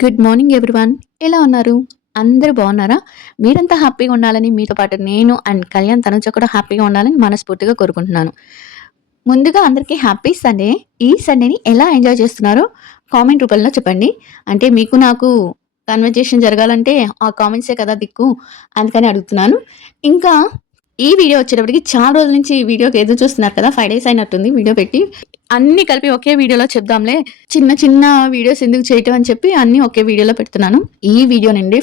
Good morning everyone. ఎలా ఉన్నారు? అందరూ బాగున్నారా? మీరంతా హ్యాపీగా ఉండాలని, మీతో పాటు నేను అండ్ కళ్యాణ్, తనుజ కూడా హ్యాపీగా ఉండాలని మనస్ఫూర్తిగా కోరుకుంటున్నాను. ముందుగా అందరికీ హ్యాపీ సండే. ఈ సండేని ఎలా ఎంజాయ్ చేస్తున్నారో కామెంట్ రూపంలో చెప్పండి. అంటే మీకు నాకు కన్వర్జేషన్ జరగాలంటే ఆ కామెంట్సే కదా దిక్కు. అందుకని అడుగుతున్నాను. ఇంకా ఈ వీడియో వచ్చేటప్పటికి చాలా రోజుల నుంచి ఈ వీడియోకి ఎదురు చూస్తున్నారు కదా! 5 డేస్ అయినట్టుంది వీడియో పెట్టి. అన్నీ కలిపి ఒకే వీడియోలో చెప్దాంలే. చిన్న చిన్న వీడియోస్ ఎందుకు చేయటం అని చెప్పి అన్నీ ఒకే వీడియోలో పెడుతున్నాను. ఈ వీడియోనండి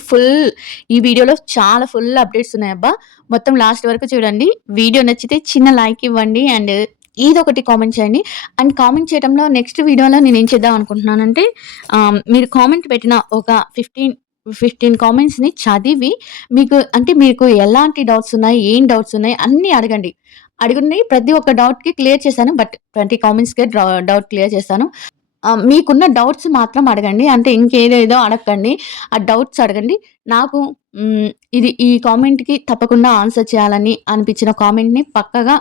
ఈ వీడియోలో చాలా ఫుల్ అప్డేట్స్ ఉన్నాయబ్బా! మొత్తం లాస్ట్ వరకు చూడండి. వీడియో నచ్చితే చిన్న లైక్ ఇవ్వండి అండ్ ఏదోకటి కామెంట్ చేయండి. అండ్ కామెంట్ చేయడంలో నెక్స్ట్ వీడియోలో నేనేం చేద్దాం అనుకుంటున్నానంటే మీరు కామెంట్ పెట్టిన ఒక 15 కామెంట్స్‌ని చదివి మీకు ఎలాంటి డౌట్స్ ఉన్నాయి, ఏం డౌట్స్ ఉన్నాయి అన్నీ అడగండి. ప్రతి ఒక్క డౌట్‌కి క్లియర్ చేశాను. బట్ 20 కామెంట్స్‌కే డౌట్ క్లియర్ చేశాను. మీకున్న డౌట్స్ మాత్రం అడగండి. అంటే ఇంకేదేదో అడగకండి. ఆ డౌట్స్ అడగండి. నాకు ఈ కామెంట్‌కి తప్పకుండా ఆన్సర్ చేయాలని అనిపించిన కామెంట్‌ని పక్కగా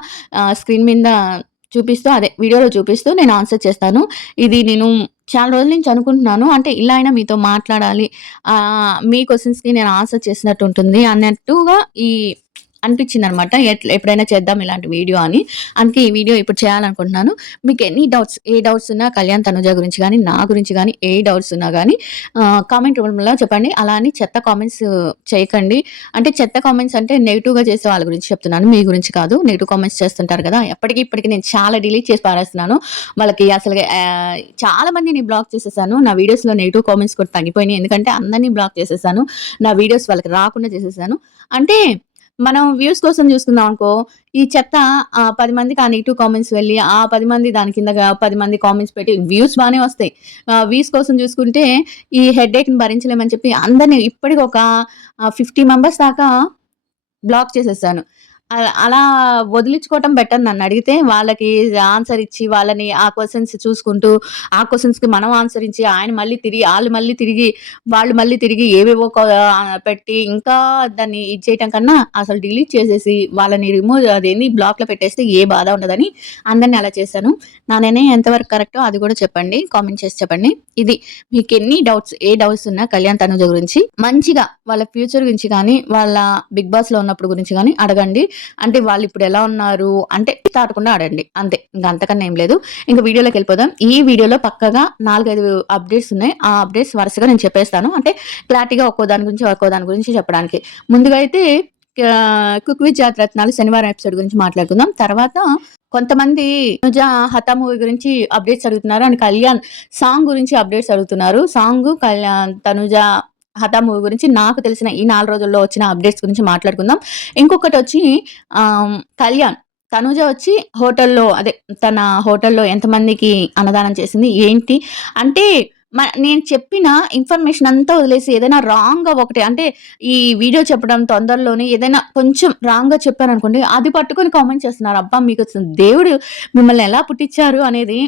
స్క్రీన్ మీద వీడియోలో చూపిస్తూ నేను ఆన్సర్ చేస్తాను. ఇది నేను చాలా రోజుల నుంచి అనుకుంటున్నాను. అంటే ఇలా అయినా మీతో మాట్లాడాలి. మీ క్వెషన్స్‌కి నేను ఆన్సర్ చేసినట్టు ఉంటుంది అన్నట్టుగా అనిపించిందనమాట. ఎప్పుడైనా చేద్దాం ఇలాంటి వీడియో అని. అందుకే ఈ వీడియో ఇప్పుడు చేయాలనుకుంటున్నాను. మీకు ఏ డౌట్స్ ఉన్నా కళ్యాణ్, తనుజ గురించి గానీ, నా గురించి గానీ, ఏ డౌట్స్ ఉన్నా గానీ కామెంట్ రూపంలో చెప్పండి. అలా అని చెత్త కామెంట్స్ చేయకండి. అంటే చెత్త కామెంట్స్ అంటే నెగెటివ్‌గా చేసే వాళ్ళ గురించి చెప్తున్నాను. మీ గురించి కాదు. నెగెటివ్ కామెంట్స్ చేస్తుంటారు కదా! ఇప్పటికి నేను చాలా డిలీట్ చేసి పారేస్తున్నాను. వాళ్ళకి అసలుగా చాలా మందిని బ్లాక్ చేసేసాను. నా వీడియోస్‌లో నెగెటివ్ కామెంట్స్ కూడా తగ్గిపోయినాయి. ఎందుకంటే అందరిని బ్లాక్ చేసేసాను. నా వీడియోస్ వాళ్ళకి రాకుండా చేసేసాను. అంటే మనం వ్యూస్ కోసం చూసుకుందాం అనుకో, ఈ చెత్త 10 మందికి ఆ నెగెటివ్ కామెంట్స్ వెళ్ళి, ఆ 10 మంది దాని కిందగా 10 మంది కామెంట్స్ పెట్టి వ్యూస్ బానే వస్తాయి. వ్యూస్ కోసం చూసుకుంటే ఈ హెడ్‌ఏక్‌ని భరించలేమని చెప్పి అందరిని ఇప్పటికి ఒక 50 మెంబర్స్ దాకా బ్లాక్ చేసేసాను. అలా వదిలించుకోవటం బెటర్ నన్నడిగితే. వాళ్ళకి ఆన్సర్ ఇచ్చి, వాళ్ళని ఆ క్వెషన్స్ చూసుకుంటూ, ఆ క్వెషన్స్‌కి మనం ఆన్సర్ ఇచ్చి, వాళ్ళు మళ్ళీ తిరిగి ఏవేవో పెట్టి, ఇంకా దాన్ని ఇది చేయటం కన్నా అసలు డిలీట్ చేసేసి, వాళ్ళని బ్లాక్‌లో పెట్టేస్తే ఏ బాధ ఉండదని అందరిని అలా చేశాను. నా నిర్ణయం ఎంతవరకు కరెక్టో అది కూడా చెప్పండి. కామెంట్ చేసి చెప్పండి. ఇది ఏ డౌట్స్ ఉన్నా కళ్యాణ్, తనుజ గురించి మంచిగా వాళ్ళ ఫ్యూచర్ గురించి గానీ, వాళ్ళ బిగ్ బాస్‌లో ఉన్నప్పుడు గురించి గానీ అడగండి. అంటే వాళ్ళిప్పుడు ఎలా ఉన్నారు అంటే తాటకుండా ఆడండి. అంతే. అంతకన్నా ఏం లేదు. ఇంక వీడియోలోకెళ్ళిపోదాం. ఈ వీడియోలో పక్కాగా 4, 5 అప్డేట్స్ ఉన్నాయి. ఆ అప్డేట్స్ వరుసగా నేను చెప్పేస్తాను. అంటే క్లారిటీగా ఒక్కో దాని గురించి చెప్పడానికి. ముందుగా అయితే కుక్ విత్ జాతిరత్నాలు శనివారం ఎపిసోడ్ గురించి మాట్లాడుకుందాం. తర్వాత కొంతమంది తనుజ 'హఠా' మూవీ గురించి అప్డేట్స్ అడుగుతున్నారు. అండ్ కళ్యాణ్ సాంగ్ గురించి అప్డేట్స్ అడుగుతున్నారు. తనుజ 'హఠా' మూవీ గురించి నాకు తెలిసిన ఈ 4 రోజుల్లో వచ్చిన అప్డేట్స్ గురించి మాట్లాడుకుందాం. ఇంకొకటొచ్చి కళ్యాణ్, తనుజ వచ్చి తన హోటల్‌లో ఎంతమందికి అన్నదానం చేసింది? ఏంటి? అంటే నేను చెప్పిన ఇన్ఫర్మేషన్ అంతా వదిలేసి ఏదైనా రాంగ్‌గా అంటే ఈ వీడియో చెప్పడం తొందరలోనే ఏదైనా కొంచెం రాంగ్‌గా చెప్పాననుకోండి, అది పట్టుకొని కామెంట్ చేస్తున్నారు. అబ్బా! దేవుడు మిమ్మల్ని ఎలా పుట్టించారు అనేది.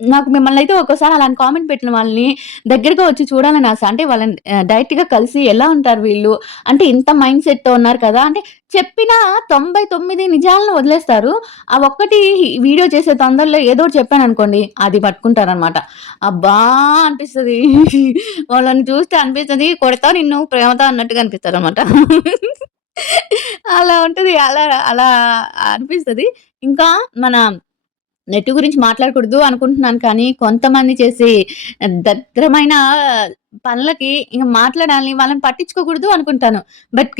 నాకు మిమ్మల్నయితే ఒక్కోసారి అలాంటి కామెంట్ పెట్టిన వాళ్ళని దగ్గరగా వచ్చి చూడాలని ఆశ. అంటే వాళ్ళని డైరెక్ట్‌గా కలిసి ఎలా ఉంటారు వీళ్ళు? అంటే ఇంత మైండ్ సెట్‌తో ఉన్నారు కదా! అంటే చెప్పిన 99 నిజాలను వదిలేస్తారు. ఆ ఒక్కటి వీడియో చేసే తొందరలో ఏదో ఒకటి చెప్పాననుకోండి, అది పట్టుకుంటారనమాట. అబ్బా! అనిపిస్తది. వాళ్ళని చూస్తే అనిపిస్తది, కొడతా నిన్ను ప్రేమతో అన్నట్టుగా అనిపిస్తారనమాట. అలా ఉంటది. అలా అలా అనిపిస్తది. ఇంకా మన నెట్ గురించి మాట్లాడకూడదు అనుకుంటున్నాను కానీ, కొంతమంది చేసే దరిద్రమైన పనులకి ఇంక మాట్లాడాలి, వాళ్ళని పట్టించుకోకూడదు అనుకుంటాను. బట్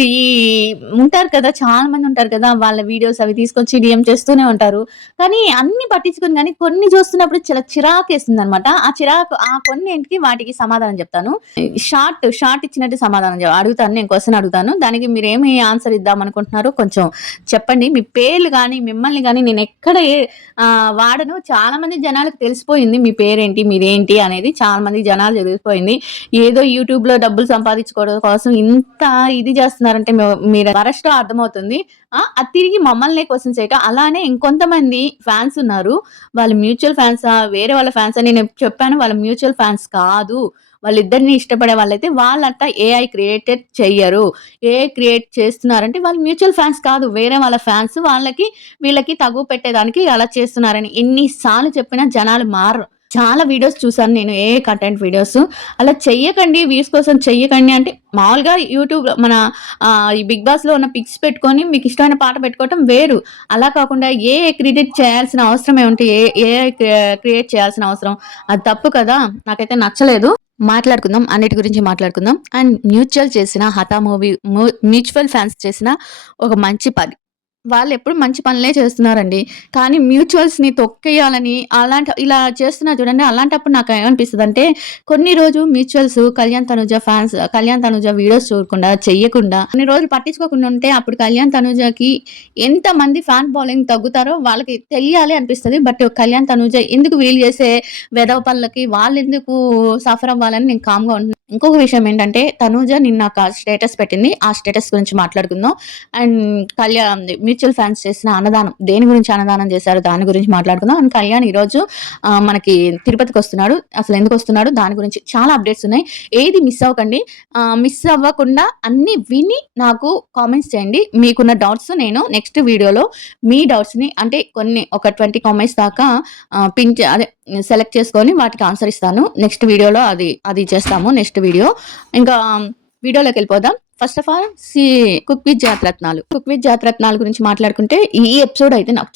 ఉంటారు కదా! చాలా మంది ఉంటారు కదా! వాళ్ళ వీడియోస్ అవి తీసుకొచ్చి డీఎం చేస్తూనే ఉంటారు. కానీ అన్నీ పట్టించుకోను గానీ, కొన్ని చూస్తున్నప్పుడు చాలా చిరాకేస్తుందనమాట. ఆ కొన్నింటికి వాటికి సమాధానం చెప్తాను. షార్ట్ ఇచ్చినట్టు సమాధానం అడుగుతాను. నేను క్వెషన్ అడుగుతాను. దానికి మీరేమి ఆన్సర్ ఇద్దామనుకుంటున్నారో కొంచెం చెప్పండి. మీ పేర్లు గాని, మిమ్మల్ని గాని నేనెక్కడ వాడను. చాలా మంది జనాలకు తెలిసిపోయింది మీ పేరేంటి, మీరేంటి అనేది చాలా మంది జనాలకు తెలిసిపోయింది. ఏదో యూట్యూబ్‌లో డబ్బులు సంపాదించుకోవడం కోసం ఇంత ఇది చేస్తున్నారంటే మీరు వరస్టో అర్థమవుతుంది. అది తిరిగి మమ్మల్నే క్వెషన్స్ చేయటం. అలానే ఇంకొంతమంది ఫ్యాన్స్ ఉన్నారు. వాళ్ళు మ్యూచువల్ ఫ్యాన్సా? వేరే వాళ్ళ ఫ్యాన్సా? నేను చెప్పాను వాళ్ళు మ్యూచువల్ ఫ్యాన్స్ కాదు. వాళ్ళిద్దరిని ఇష్టపడే వాళ్ళైతే వాళ్ళంతా ఏఐ క్రియేటెడ్ చెయ్యరు. ఏఐ క్రియేట్ చేస్తున్నారంటే వాళ్ళు మ్యూచువల్ ఫ్యాన్స్ కాదు. వేరే వాళ్ళ ఫ్యాన్స్ వీళ్ళకి తగువ పెట్టేదానికి అలా చేస్తున్నారని ఎన్ని సార్లు చెప్పినా జనాలు మారరు. చాలా వీడియోస్ చూసాను నేను. Content videos. అలా చెయ్యకండి, వ్యూస్ కోసం చెయ్యకండి అంటే మామూలుగా యూట్యూబ్‌లో మన ఈ 'బిగ్ బాస్‌లో' ఉన్న పిక్స్ పెట్టుకొని మీకిష్టమైన పాట పెట్టుకోవటం వేరు. అలా కాకుండా క్రెడిట్ చేయాల్సిన అవసరం ఏముంటి? క్రియేట్ చేయాల్సిన అవసరం? అది తప్పు కదా! నాకైతే నచ్చలేదు. మాట్లాడుకుందాం. అన్నిటి గురించి మాట్లాడుకుందాం. అండ్ మ్యూచువల్ ఫాన్స్ చేసిన ఒక మంచి పని. వాళ్ళెప్పుడు మంచి పనులే చేస్తున్నారండి. కానీ మ్యూచువల్స్‌ని తొక్కేయాలని ఇలా చేస్తున్నారు చూడండి. అలాంటప్పుడు నాకేమనిపిస్తదంటే కొన్ని రోజు మ్యూచువల్స్ కళ్యాణ్, తనుజ వీడియోస్ చూడకుండా, చెయ్యకుండా కొన్ని రోజులు పట్టించుకోకుండా ఉంటే అప్పుడు కళ్యాణ్, తనుజకి ఎంతమంది ఫ్యాన్ ఫాలోయింగ్ తగ్గుతారో వాళ్ళకి తెలియాలి అనిపిస్తది. బట్ కళ్యాణ్, తనుజ ఎందుకు వీళ్ళు చేసే వెధవ పనులకి వాళ్ళెందుకు సఫర్ అవ్వాలని నేను కామ్‌గా ఉంటున్నా. ఇంకొక విషయం ఏంటంటే తనూజ నిన్న ఒక స్టేటస్ పెట్టింది. ఆ స్టేటస్ గురించి మాట్లాడుకుందాం. అండ్ మ్యూచువల్ ఫండ్స్ చేసిన అన్నదానం. దేని గురించి అన్నదానం చేశారో దాని గురించి మాట్లాడుకుందాం. అండ్ కళ్యాణ్ ఈరోజు మనకి తిరుపతికొస్తున్నాడు. అసలెందుకొస్తున్నాడు? దాని గురించి చాలా అప్డేట్స్ ఉన్నాయి. ఏది మిస్ అవ్వకండి. మిస్ అవ్వకుండా అన్నీ విని నాకు కామెంట్స్ చేయండి. మీకున్న డౌట్స్ నేను నెక్స్ట్ వీడియోలో మీ డౌట్స్‌ని అంటే ఒక 20 కామెంట్స్ దాకా అదే సెలెక్ట్ చేసుకొని వాటికి ఆన్సర్ ఇస్తాను. నెక్స్ట్ వీడియోలో అది చేస్తాము. Next video. ఇంకా వీడియోలోకెళ్ళిపోదాం. First of all cook with Jathiratnalu. Cook with Jathiratnalu గురించి మాట్లాడుకుంటే ఈ ఎపిసోడ్ అయితే నాకు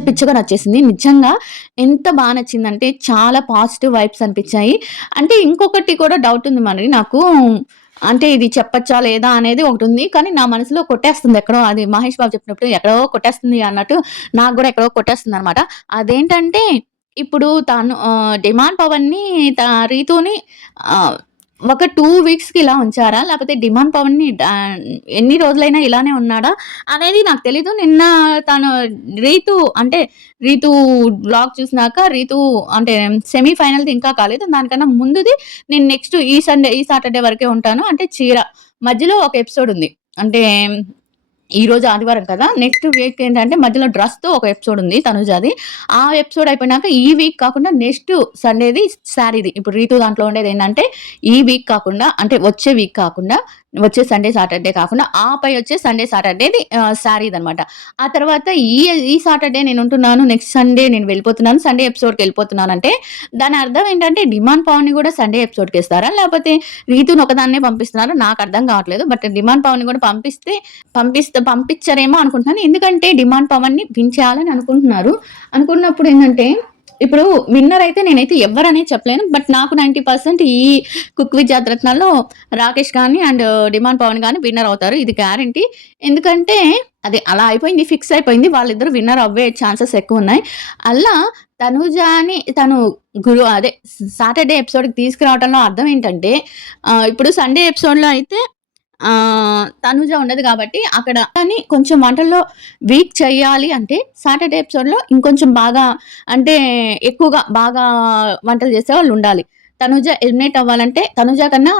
పిచ్చగా నచ్చేసింది. నిజంగా ఎంత బాగా నచ్చిందంటే చాలా పాజిటివ్ వైబ్స్ అనిపించాయి. అంటే ఇంకొకటి కూడా డౌట్ ఉంది మరి నాకు. అంటే ఇది చెప్పచ్చా లేదా అనేది ఒకటుంది. కానీ నా మనసులో కొట్టేస్తుంది ఎక్కడో. అది మహేష్ బాబు చెప్పినప్పుడు ఎక్కడో కొట్టేస్తుంది అన్నట్టు నాకు గూడా ఎక్కడో కొట్టేస్తుందనమాట. అదేంటంటే ఇప్పుడు తను డిమాండ్ పవన్‌ని రీతూని ఆహ్, ఒక 2 వీక్స్‌కి ఇలా ఉంచారా? లేపోతే డిమాండ్ పవన్‌ని ఎన్ని రోజులైనా ఇలానే ఉన్నాడా? అనేది నాకు తెలీదు. నిన్న తను రీతు వ్లాగ్ చూసినాక అంటే సెమీ ఫైనల్‌ది ఇంకా కాలేదు. దానికన్నా ముందుది నేను నెక్స్ట్ ఈ సాటర్‌డే వరకే ఉంటాను. అంటే మధ్యలో ఒక ఎపిసోడ్ ఉంది. అంటే ఈరోజు ఆదివారం కదా! నెక్స్ట్ వీక్ ఏంటంటే మధ్యలో డ్రెస్‌తో ఒక ఎపిసోడ్ ఉంది తనుజాది. ఆ ఎపిసోడ్ అయిపోయినాక ఈ వీక్ కాకుండా నెక్స్ట్ సండేది శారీది. ఇప్పుడు రీతు దాంట్లో ఉండేదేంటంటే ఈ వీక్ కాకుండా అంటే వచ్చే వీక్ కాకుండా వచ్చే సండే, సాటర్డే కాకుండా ఆపై వచ్చే సండే, సాటర్డేది శారీదనమాట. ఆ తర్వాత ఈ సాటర్డే నేనుంటున్నాను. నెక్స్ట్ సండే నేను వెళ్ళిపోతున్నాను. సండే ఎపిసోడ్‌కెళ్ళిపోతున్నానంటే దాని అర్థం ఏంటంటే డిమాండ్ పవన్‌ని కూడా సండే ఎపిసోడ్‌కేస్తారా? లేపోతే రీతుని ఒకదాన్నే పంపిస్తున్నారా? నాకు అర్థం కావట్లేదు. బట్ డిమాండ్ పవన్‌ని కూడా పంపించరేమో అనుకుంటున్నాను. ఎందుకంటే డిమాండ్ పవన్‌ని విన్ చేయాలని అనుకుంటున్నారు. అనుకున్నప్పుడు ఏంటంటే ఇప్పుడు విన్నర్ అయితే నేనైతే ఎవ్వరనేది చెప్పలేను. బట్ నాకు 90% ఈ కుక్ విత్ జాతిరత్నాల్లో రాకేష్ గాని అండ్ డిమాండ్ పవన్ గాని విన్నర్ అవుతారు. ఇది గ్యారంటీ. ఎందుకంటే అది అలా అయిపోయింది. ఫిక్స్ అయిపోయింది. వాళ్ళిద్దరూ విన్నర్ అవ్వే ఛాన్సెస్ ఎక్కువున్నాయి. అలా తనుజాని తను సాటర్‌డే ఎపిసోడ్‌కి తీసుకురావడంలో అర్థం ఏంటంటే ఇప్పుడు సండే ఎపిసోడ్‌లో అయితే తనుజ ఉండదు కాబట్టి అక్కడ కానీ కొంచెం వంటల్లో వీక్ చేయాలి అంటే సాటర్‌డే ఎపిసోడ్‌లో ఇంకొంచెం బాగా అంటే ఎక్కువగా బాగా వంటలు చేసేవాళ్ళుండాలి. తనుజ ఎలిమినేట్ అవ్వాలంటే తనుజ కన్నా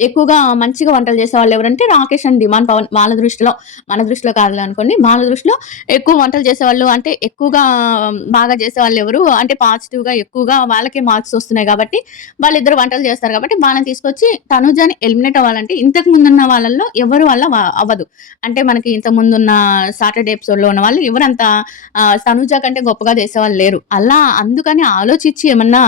ఎక్కువగా మంచిగా వంటలు చేసేవాళ్ళు ఎవరంటే రాకేష్ అండ్ డిమాండ్ పవన్. వాళ్ళ దృష్టిలో, మన దృష్టిలో కాదులే అనుకోండి. వాళ్ళ దృష్టిలో ఎక్కువ వంటలు చేసేవాళ్ళు అంటే ఎక్కువగా బాగా చేసేవాళ్ళు ఎవరు అంటే పాజిటివ్‌గా ఎక్కువగా వాళ్ళకే మార్క్స్ వస్తున్నాయి కాబట్టి వాళ్ళిద్దరు వంటలు చేస్తారు కాబట్టి వాళ్ళని తీసుకొచ్చి తనుజని ఎలిమినేట్ అవ్వాలంటే ఇంతకు ముందున్న వాళ్ళలో ఎవరి వల్ల అవ్వదు. అంటే మనకి ఇంతకు ముందున్న సాటర్‌డే ఎపిసోడ్‌లో ఉన్న వాళ్ళు ఎవరంత తనుజ కంటే గొప్పగా చేసేవాళ్ళు లేరు. అందుకని ఆలోచించి ఏమన్నా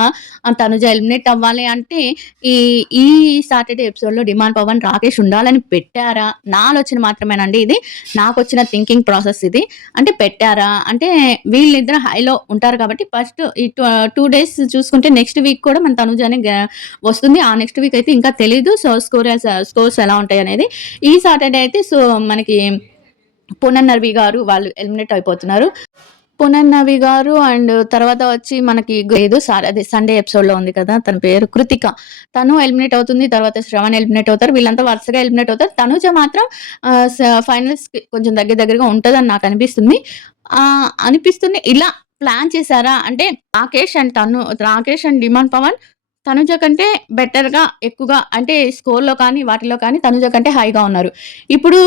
తనుజ ఎలిమినేట్ అవ్వాలి అంటే ఈ ఈ సాటర్‌డే ఎపిసోడ్‌లో డిమాండ్ పవన్, రాకేష్ ఉండాలని పెట్టారా? నా ఆలోచన మాత్రమేనండి ఇది. నాకొచ్చిన థింకింగ్ ప్రాసెస్ ఇది. అంటే పెట్టారా? అంటే వీళ్ళిద్దరు హైలో ఉంటారు కాబట్టి ఫస్ట్ ఈ 2 డేస్ చూసుకుంటే నెక్స్ట్ వీక్ కూడా మన తనుజనే వస్తుంది. ఆ నెక్స్ట్ వీక్ అయితే ఇంకా తెలీదు. సో, స్కోర్స్ ఎలా ఉంటాయనేది. ఈ సాటర్‌డే అయితే మనకి పునర్నవి గారు వాళ్ళు ఎలిమినేట్ అయిపోతున్నారు. పునర్నవి గారు అండ్ తర్వాత వచ్చి మనకి అదే సండే ఎపిసోడ్‌లో ఉంది కదా! తన పేరు కృతిక. తను ఎలిమినేట్ అవుతుంది. తర్వాత శ్రవణ్ ఎలిమినేట్ అవుతారు. వీళ్ళంతా వరుసగా ఎలిమినేట్ అవుతారు. తనుజ మాత్రం ఫైనల్స్‌కి కొంచెం దగ్గరగా ఉంటదని నాకనిపిస్తుంది. ఇలా ప్లాన్ చేశారా? అంటే రాకేష్ అండ్ డిమాండ్ పవన్ తనుజ కంటే బెటర్‌గా ఎక్కువగా అంటే స్కోర్‌లో కానీ, వాటిలో కానీ తనుజ కంటే హైగా ఉన్నారు. ఇప్పుడు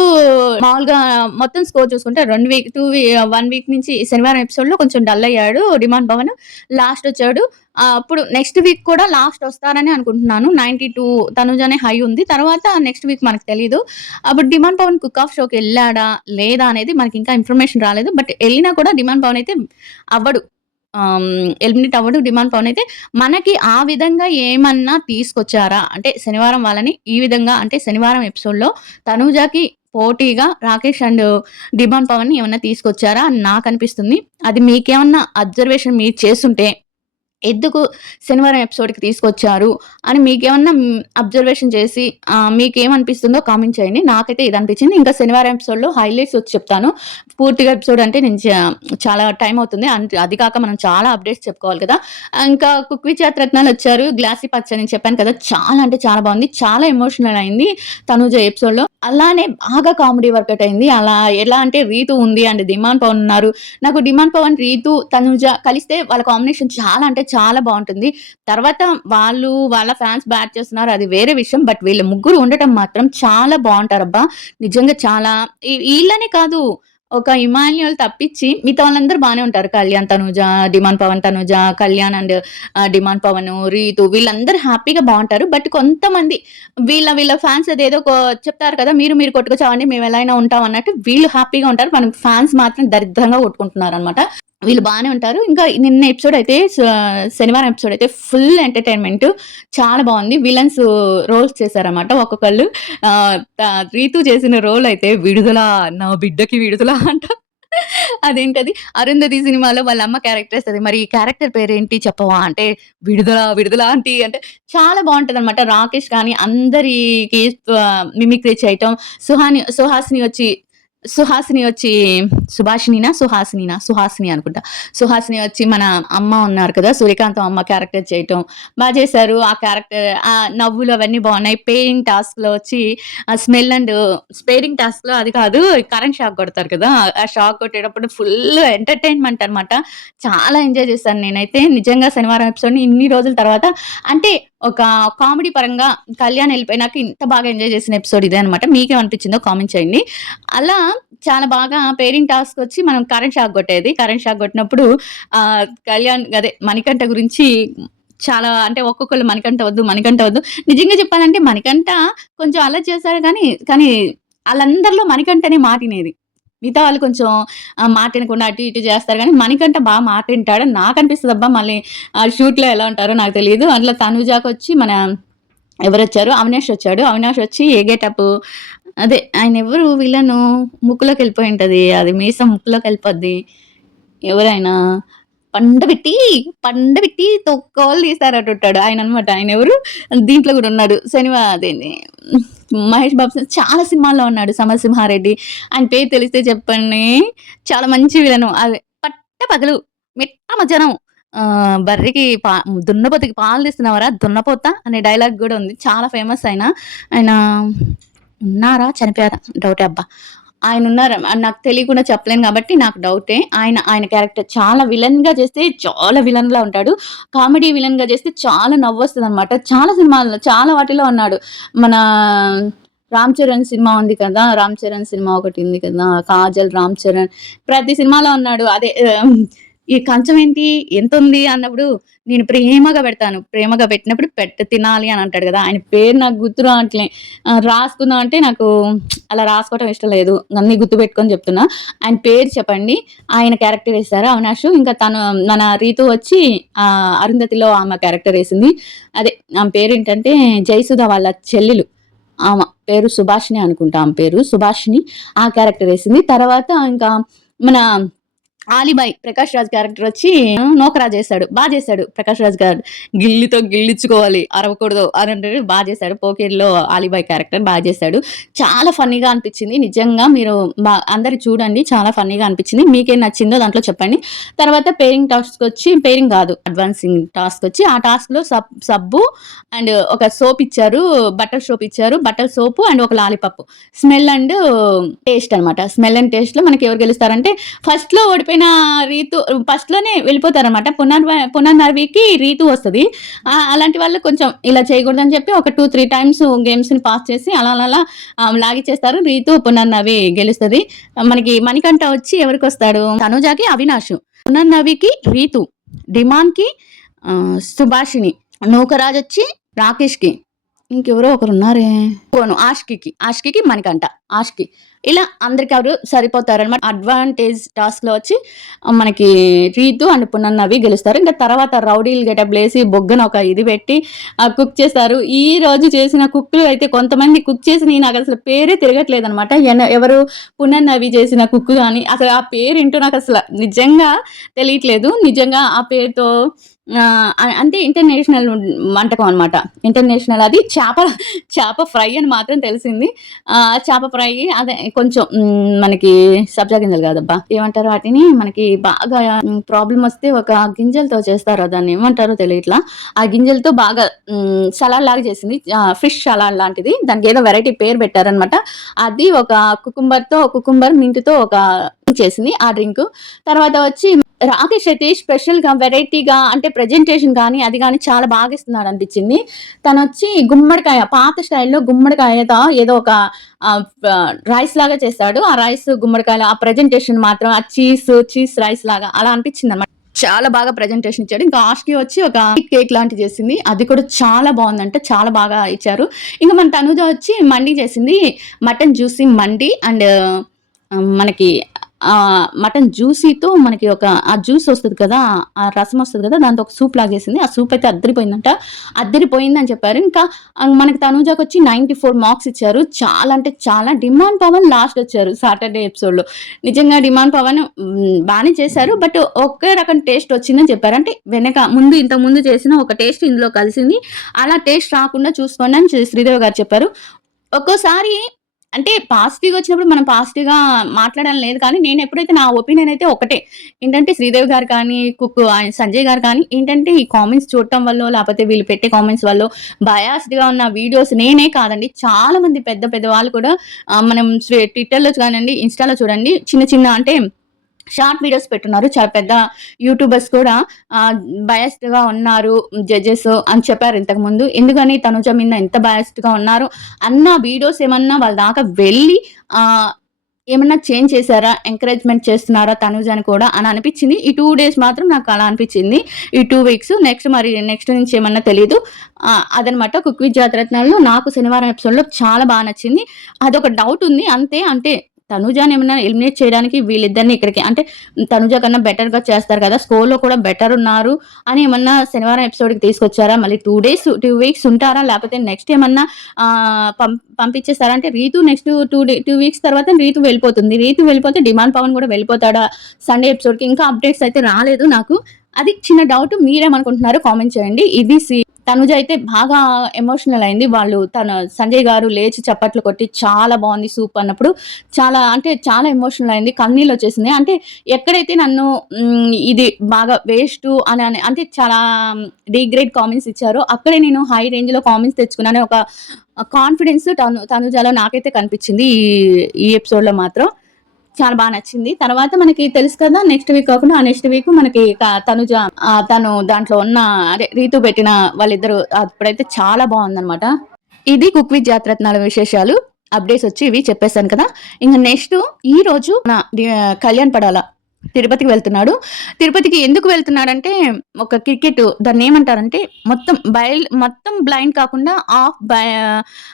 మామూలుగా మొత్తం స్కోర్ చూసుకుంటే 1 వీక్ నుంచి శనివారం ఎపిసోడ్‌లో కొంచెం డల్ అయ్యాడు డిమాండ్ పవన్. లాస్ట్ వచ్చాడు. అప్పుడు నెక్స్ట్ వీక్ కూడా లాస్ట్ వస్తారని అనుకుంటున్నాను. 92 తనుజనే హై ఉంది. తర్వాత నెక్స్ట్ వీక్ మనకు తెలీదు. అప్పుడు డిమాండ్ పవన్ కుక్ ఆఫ్ షోకెళ్ళాడా? లేదా? అనేది మనకి ఇంకా ఇన్ఫర్మేషన్ రాలేదు. బట్ ఎళ్ళినా కూడా డిమాండ్ పవన్ అయితే అవ్వడు. ఎలిమినేట్ అవ్వడు డిమాండ్ పవన్ అయితే. మనకి ఆ విధంగా ఏమన్నా తీసుకొచ్చారా? అంటే శనివారం వాళ్ళని ఈ విధంగా అంటే శనివారం ఎపిసోడ్‌లో తనూజకి పోటీగా రాకేష్ అండ్ డిమాండ్ పవన్‌ని ఏమన్నా తీసుకొచ్చారా అని నాకనిపిస్తుంది. అది మీకేమన్నా అబ్జర్వేషన్ మీరు చేసుంటే ఎందుకు శనివారం ఎపిసోడ్‌కి తీసుకొచ్చారు అని మీకేమన్నా అబ్జర్వేషన్ చేసి మీకేమనిపిస్తుందో కామెంట్ చేయండి. నాకైతే ఇది అనిపించింది. ఇంకా శనివారం ఎపిసోడ్‌లో హైలైట్స్ వచ్చి చెప్తాను. పూర్తిగా ఎపిసోడ్ అంటే నేను చాలా టైం అవుతుంది. అది కాక మనం చాలా అప్డేట్స్ చెప్పుకోవాలి కదా! ఇంకా 'కుక్ విత్ రత్నాలు' వచ్చారు. 'గ్లాసీ పచ్చ' నేను చెప్పాను కదా! చాలా అంటే చాలా బాగుంది. చాలా ఎమోషనల్ అయింది తనూజ ఎపిసోడ్‌లో. అలానే బాగా కామెడీ వర్కౌట్ అయింది. అలా ఎలా అంటే 'రీతు' ఉంది అండ్ 'డిమాండ్ పవన్' ఉన్నారు. నాకు 'డిమాండ్ పవన్', 'రీతు', 'తనూజ' కలిస్తే వాళ్ళ కాంబినేషన్ చాలా అంటే చాలా బావుంటుంది. తర్వాత వాళ్ళ ఫ్యాన్స్ బ్యాడ్ చేస్తున్నారు అది వేరే విషయం. బట్ వీళ్ళు ముగ్గురు ఉండటం మాత్రం చాలా బావుంటారబ్బా! నిజంగా చాలా ఈళ్ళనే కాదు ఒక ఇమాన్యుయల్ తప్పించి మిగతా వాళ్ళందరూ బానే ఉంటారు. Kalyan, Tanuja, demon Pavan, Tanuja, Kalyan and demon Pavan, Rithu వీళ్ళందరూ హ్యాపీగా బావుంటారు. బట్ కొంతమంది వీళ్ళ ఫ్యాన్స్ అదేదో చెప్తారు కదా! మీరు కొట్టుకు చావండి మేము ఎలా అయినా ఉంటాం అన్నట్టు వీళ్ళు హ్యాపీగా ఉంటారు. మన ఫ్యాన్స్ మాత్రం దరిద్రంగా కొట్టుకుంటున్నారనమాట. వీళ్ళు బానే ఉంటారు. ఇంకా నిన్న ఎపిసోడ్ అయితే శనివారం ఎపిసోడ్ అయితే ఫుల్ ఎంటర్‌టైన్‌మెంట్ చాలా బావుంది. విలన్స్ రోల్స్ చేశారన్నమాట ఒక్కొక్కళ్ళు. ఆహ్, త 'రీతు' చేసిన రోల్ అయితే విడుదల నా బిడ్డకి విడుదల అంట. అదేంటది 'అరుంధతి' సినిమాలో వాళ్ళ అమ్మ క్యారెక్టర్ ఏస్తది. మరి ఈ క్యారెక్టర్ పేరేంటి చెప్పవా? అంటే విడుదల ఆంటీ అంటే చాలా బావుంటదన్నమాట. రాకేష్ కానీ అందరికి మిమిక్రీ చేయటం. సుహాసిని వచ్చి సుహాసిని అనుకుంటా. సుహాసిని వచ్చి మన అమ్మ ఉన్నారు కదా! సూర్యకాంతం అమ్మ క్యారెక్టర్ చేయటం చేశారు. ఆ క్యారెక్టర్ నవ్వులు అవన్నీ బావున్నాయి. పేయింగ్ టాస్క్‌లో వచ్చి స్పేరింగ్ టాస్క్‌లో అది కాదు కరెంట్ షాక్ కొడతారు కదా! ఆ షాక్ కొట్టేటప్పుడు ఫుల్ ఎంటర్‌టైన్‌మెంట్ అన్నమాట. చాలా ఎంజాయ్ చేశాను నేనైతే. నిజంగా శనివారం ఎపిసోడ్‌ని ఇన్ని రోజుల తర్వాత అంటే ఒక కామెడీ పరంగా కళ్యాణ్ ఎళ్ళిపోయినాక ఇంత బాగా ఎంజాయ్ చేసిన ఎపిసోడ్ ఇదే అన్నమాట. మీకేమనిపించిందో కామెంట్ చేయండి. అలా చాలా బాగా పేరింగ్ టాస్కొచ్చి మనం కరెంట్ షాక్ కొట్టేది. కరెంట్ షాక్ కొట్టినప్పుడు కళ్యాణ్ అదే మణికంఠ గురించి చాలా అంటే ఒక్కొక్కళ్ళు మణికంఠ వద్దు. నిజంగా చెప్పాలంటే మణికంఠ కొంచెం అల్లరి చేశారు కానీ ఆళ్ళందరిలో మణికంఠనే మాట ఇనేది. మిగతా వాళ్ళు కొంచెం మాట ఇనకుండా అటు ఇటు చేస్తారు గానీ, మణికంఠ మాట ఇంటాడని నాకనిపిస్తదబ్బా! మళ్ళీ షూట్‌లో ఎలా ఉంటారో నాకు తెలీదు. అందులో తనుజాకొచ్చి మన ఎవరొచ్చారు? అవినాష్ వచ్చాడు. అవినాష్ వచ్చి ఏ గెటప్పు అదే ఆయనెవరు విలను ముక్కులోకెళ్ళిపోయుంటది. అది మీసం ముక్కులోకెళ్ళిపోద్ది. ఎవరాయన? పండబెట్టి తోలు తీస్తారటుంటాడు. ఆయననమాట. ఆయనెవరు? దీంట్లో గూడా ఉన్నాడు. అదేంది మహేష్ బాబు చాలా సినిమాల్లో ఉన్నాడు. 'సమరసింహారెడ్డి' ఆయన పేరు తెలిస్తే చెప్పండి. చాలా మంచి విలను. అదే పగలు మిట్ట మధ్యాహ్నం బర్రెకి దున్నపోతుకి పాలు తీస్తున్నావురా దున్నపోత అనే డైలాగ్ గూడా ఉంది. చాలా ఫేమస్ ఆయన. ఆయన ఉన్నారా? చనిపోయారా? డౌటే అబ్బా! ఆయనున్నారు. నాకు తెలియకుండా చెప్పలేను గాబట్టి నాకు డౌటే. ఆయన క్యారెక్టర్ చాలా విలన్‌గా చేస్తే చాలా విలన్‌లా ఉంటాడు. కామెడీ విలన్‌గా చేస్తే చాలా నవ్వొస్తదనమాట. చాలా సినిమాల్లో చాలా వాటిలో ఉన్నాడు. మన 'రామ్ చరణ్' సినిమా ఉంది కదా! 'రామ్ చరణ్' సినిమా ఒకటి ఉంది కదా! 'కాజల్', 'రామ్ చరణ్' ప్రతి సినిమాలో ఉన్నాడు. అదే ఈ కంచం ఏంటి ఎంతుంది అన్నప్పుడు నేను ప్రేమగా పెడతాను. ప్రేమగా పెట్టినప్పుడు తినాలి అని అంటాడు గదా! ఆయన పేరు నాకు గుర్తు రావట్లే. రాసుకుందాం అంటే నాకు అలా రాసుకోవటం ఇష్టం లేదు. అన్నీ గుర్తుపెట్టుకొని చెప్తున్నా. ఆయన పేరు చెప్పండి. ఆయన క్యారెక్టర్ ఏసారు అవినాష్. ఇంకా తను మన రీతు వచ్చి 'అరుంధతిలో' ఆమె క్యారెక్టర్ ఏసింది. అదే ఆమె పేరేంటంటే జయసుధ వాళ్ళ చెల్లెలు. పేరు సుభాషిణి అనుకుంటా ఆమె పేరు. సుభాషిణి ఆ క్యారెక్టర్ ఏసింది. తర్వాత ఇంకా మన 'ఆలీబాయ్' 'ప్రకాష్ రాజ్' క్యారెక్టర్ వచ్చి నోకరా చేశాడు. చేశాడు 'ప్రకాష్ రాజ్' గారు. గిల్లితో గిల్లించుకోవాలి అరవకూడదు అని అంటాడు. చేశాడు. 'పోకిరి'లో 'ఆలీబాయ్' క్యారెక్టర్ చేశాడు. చాలా ఫన్నీగా అనిపించింది. నిజంగా మీరు అందరూ చూడండి. చాలా ఫన్నీగా అనిపించింది. మీకేం నచ్చిందో దాంట్లో చెప్పండి. తర్వాత పేరింగ్ టాస్క్‌కొచ్చి పేరింగ్ కాదు అడ్వాన్సింగ్ టాస్క్‌కొచ్చి ఆ టాస్క్‌లో సబ్బు అండ్ ఒక సోప్ ఇచ్చారు. బటర్ సోపు అండ్ ఒక లాలీపాప్. స్మెల్ అండ్ టేస్ట్ అనమాట. స్మెల్ అండ్ టేస్ట్‌లో మనకి ఎవరు గెలుస్తారంటే ఫస్ట్‌లో ఓడిపోయిన రీతు ఫస్ట్‌లోనే వెళ్ళిపోతారనమాట. పునర్నవికి రీతు వస్తది. అలాంటి వాళ్ళు కొంచెం ఇలా చేయకూడదని చెప్పి ఒక 2, 3 టైమ్స్ గేమ్స్‌ని పాస్ చేసి అలా లాగిచ్చేస్తారు. రీతు, పునర్నవి గెలుస్తది. మనకి మణికంఠ వచ్చి ఎవరికొస్తాడు? తనుజాకి అవినాష్, పునర్నవికి రీతు, డిమాన్‌కి సుభాషిణి, నూకరాజ్ వచ్చి రాకేష్‌కి. ఇంకెవరో ఒకరున్నారే. ఆష్కికి, మణికంఠ. ఆష్కి. ఇలా అందరికెవరు సరిపోతారనమాట. అడ్వాంటేజ్ టాస్క్‌లో వచ్చి మనకి రీతు అండ్ పునర్నవి గెలుస్తారు. ఇంకా తర్వాత రౌడీలు గెటప్‌లేసి బొగ్గన ఒక ఇది పెట్టి కుక్ చేస్తారు. ఈ రోజు చేసిన కుక్‌లు అయితే కొంతమంది కుక్ చేసినయి నాకసలు పేరే తిరగట్లేదనమాట. ఎవరు పునర్నవి చేసిన కుక్ గాని అసలు ఆ పేరేంటో నాకసల నిజంగా తెలియట్లేదు. నిజంగా ఆ పేరుతో అంటే ఇంటర్నేషనల్ వంటకం అనమాట. ఇంటర్నేషనల్ అది చేప ఫ్రై అని మాత్రం తెలిసింది. చేప ఫ్రై అదే కొంచెం మనకి సబ్జా గింజలు కాదబ్బా, ఏమంటారు వాటిని, మనకి బాగా ప్రాబ్లమ్ వస్తే ఒక గింజలతో చేస్తారు, దాన్ని ఏమంటారో తెలియట్లా. ఆ గింజలతో బాగా సలాడ్ లాగా చేసింది, ఫిష్ సలాడ్ లాంటిది. దానికి ఏదో వెరైటీ పేరు పెట్టారనమాట. అది ఒక కుకుంబర్ మింట్‌తో ఒక చేసింది ఆ డ్రింక్. తర్వాత వచ్చి రాకేష్ అయితే స్పెషల్‌గా వెరైటీగా అంటే ప్రెజెంటేషన్ గాని, అది గాని చాలా బాగా ఇస్తున్నాడు అనిపించింది. తనొచ్చి గుమ్మడికాయ పాత స్టైల్‌లో గుమ్మడికాయతో ఏదో ఒక రైస్ లాగా చేశాడు. ఆ రైస్ గుమ్మడికాయలో ఆ ప్రెజెంటేషన్ మాత్రం ఆ చీజ్ రైస్ లాగా అలా అనిపించిందన్నమాట. చాలా బాగా ప్రెజెంటేషన్ ఇచ్చాడు. ఇంకా ఆష్కి వచ్చి ఒక కేక్ లాంటిది చేసింది. అది కూడా చాలా బాగుందంటే చాలా బాగా ఇచ్చారు. ఇంకా మన తనుజ వచ్చి మండి చేసింది. మటన్ జ్యూసీ మండి అండ్ మనకి మటన్ జ్యూసీతో మనకి ఆ జ్యూస్ వస్తది కదా! ఆ రసం వస్తది కదా! దాంతో ఒక సూప్ లాగా చేసింది. ఆ సూప్ అయితే అద్దిరిపోయిందంట. అద్దిరిపోయిందని చెప్పారు. ఇంకా మనకి తనూజకొచ్చి 94 మార్క్స్ ఇచ్చారు. చాలా అంటే చాలా. డిమాండ్ పవన్ లాస్ట్ వచ్చారు సాటర్‌డే ఎపిసోడ్‌లో. నిజంగా డిమాండ్ పవన్ బానే చేశారు. బట్ ఒకే రకం టేస్ట్ వచ్చిందని చెప్పారు. అంటే ఇంతకుముందు చేసిన ఒక టేస్ట్ ఇందులో కలిసింది. అలా టేస్ట్ రాకుండా చూసుకోండి అని శ్రీదేవి గారు చెప్పారు. ఒక్కోసారి అంటే పాజిటివ్‌గా వచ్చినప్పుడు మనం పాజిటివ్‌గా మాట్లాడాలని లేదు కానీ, నేను ఎప్పుడైతే నా ఒపీనియన్ అయితే ఒకటే. ఏంటంటే శ్రీదేవి గారు కానీ, సంజయ్ గారు కానీ ఏంటంటే ఈ కామెంట్స్ చూడటం వల్లో, లేపోతే వీళ్ళు పెట్టే కామెంట్స్ వల్లో బయాస్డ్‌గా ఉన్న వీడియోస్ నేనే కాదండి, చాలా మంది పెద్ద పెద్ద వాళ్ళు కూడా మనం ట్విట్టర్‌లో కానియండి, ఇన్‌స్టాలో చూడండి చిన్న అంటే షార్ట్ వీడియోస్ పెట్టున్నారు. చాలా పెద్ద యూట్యూబర్స్ కూడా బయాస్డ్‌గా ఉన్నారు జడ్జెస్ అని చెప్పారు ఇంతకుముందు. ఎందుకని తనుజ మీద ఎంత బయాస్డ్‌గా ఉన్నారు అన్న వీడియోస్ ఏమన్నా వాళ్ళ దాకా వెళ్ళి ఏమన్నా చేంజ్ చేశారా? ఎంకరేజ్‌మెంట్ చేస్తున్నారా తనుజని కూడా అని అనిపించింది. ఈ 2 డేస్ మాత్రం నాకు అలా అనిపించింది. ఈ 2 వీక్స్. నెక్స్ట్ నుంచి ఏమన్నా తెలీదు. అదనమాట కుక్ విత్ జాతిరత్నాల్లో నాకు శనివారం ఎపిసోడ్‌లో చాలా బా నచ్చింది. అదొక డౌట్ ఉంది అంతే. అంటే తనుజాని ఏమన్నా ఎలిమినేట్ చేయడానికి వీళ్ళిద్దరిని ఇక్కడికి అంటే తనుజ కన్నా బెటర్‌గా చేస్తారు కదా! స్కోర్‌లో కూడా బెటర్ ఉన్నారు అని ఏమన్నా శనివారం ఎపిసోడ్‌కి తీసుకొచ్చారా? మళ్ళీ 2 వీక్స్ ఉంటారా? లేపోతే నెక్స్ట్ ఏమన్నా పంపించేస్తారా? అంటే రీతు నెక్స్ట్ 2 వీక్స్ తర్వాత రీతు వెళ్ళిపోతుంది. రీతు వెళ్ళిపోతే డిమాండ్ పవన్ కూడా వెళ్ళిపోతాడా సండే ఎపిసోడ్‌కి? ఇంకా అప్డేట్స్ అయితే రాలేదు నాకు. అది చిన్న డౌట్. మీరేమనుకుంటున్నారో కామెంట్ చేయండి. ఇది తనుజ అయితే బాగా ఎమోషనల్ అయింది. సంజయ్ గారు లేచి చప్పట్లు కొట్టి చాలా బాగుంది సూప్ అన్నప్పుడు చాలా ఎమోషనల్ అయింది. కన్నీళ్ళొచ్చేసింది. అంటే ఎక్కడైతే నన్ను ఇది బాగా వేస్టు అని అంటే చాలా డిగ్రేడ్ కామెంట్స్ ఇచ్చారో అక్కడే నేను హై రేంజ్‌లో కామెంట్స్ తెచ్చుకున్నాను. ఒక కాన్ఫిడెన్స్ తనుజలో నాకైతే కనిపించింది ఈ ఎపిసోడ్‌లో మాత్రం. చాలా బా నచ్చింది. తర్వాత మనకి తెలుసు కదా! నెక్స్ట్ వీక్ కాకుండా ఆ నెక్స్ట్ వీక్ మనకి తనుజ తను దాంట్లో ఉన్న అదే రీతు పెట్టిన వాళ్ళిద్దరూ అప్పుడైతే చాలా బావుందనమాట. ఇది కుక్ విత్ జాతిరత్నాల విశేషాలు. అప్డేట్స్ వచ్చి ఇవి చెప్పేసాను కదా! ఇంక నెక్స్ట్ ఈరోజు కళ్యాణ్ పడాల తిరుపతికి వెళ్తున్నాడు. తిరుపతికి ఎందుకు వెళ్తున్నాడంటే ఒక క్రికెట్ దాన్నేమంటారంటే మొత్తం బ్లైండ్ కాకుండా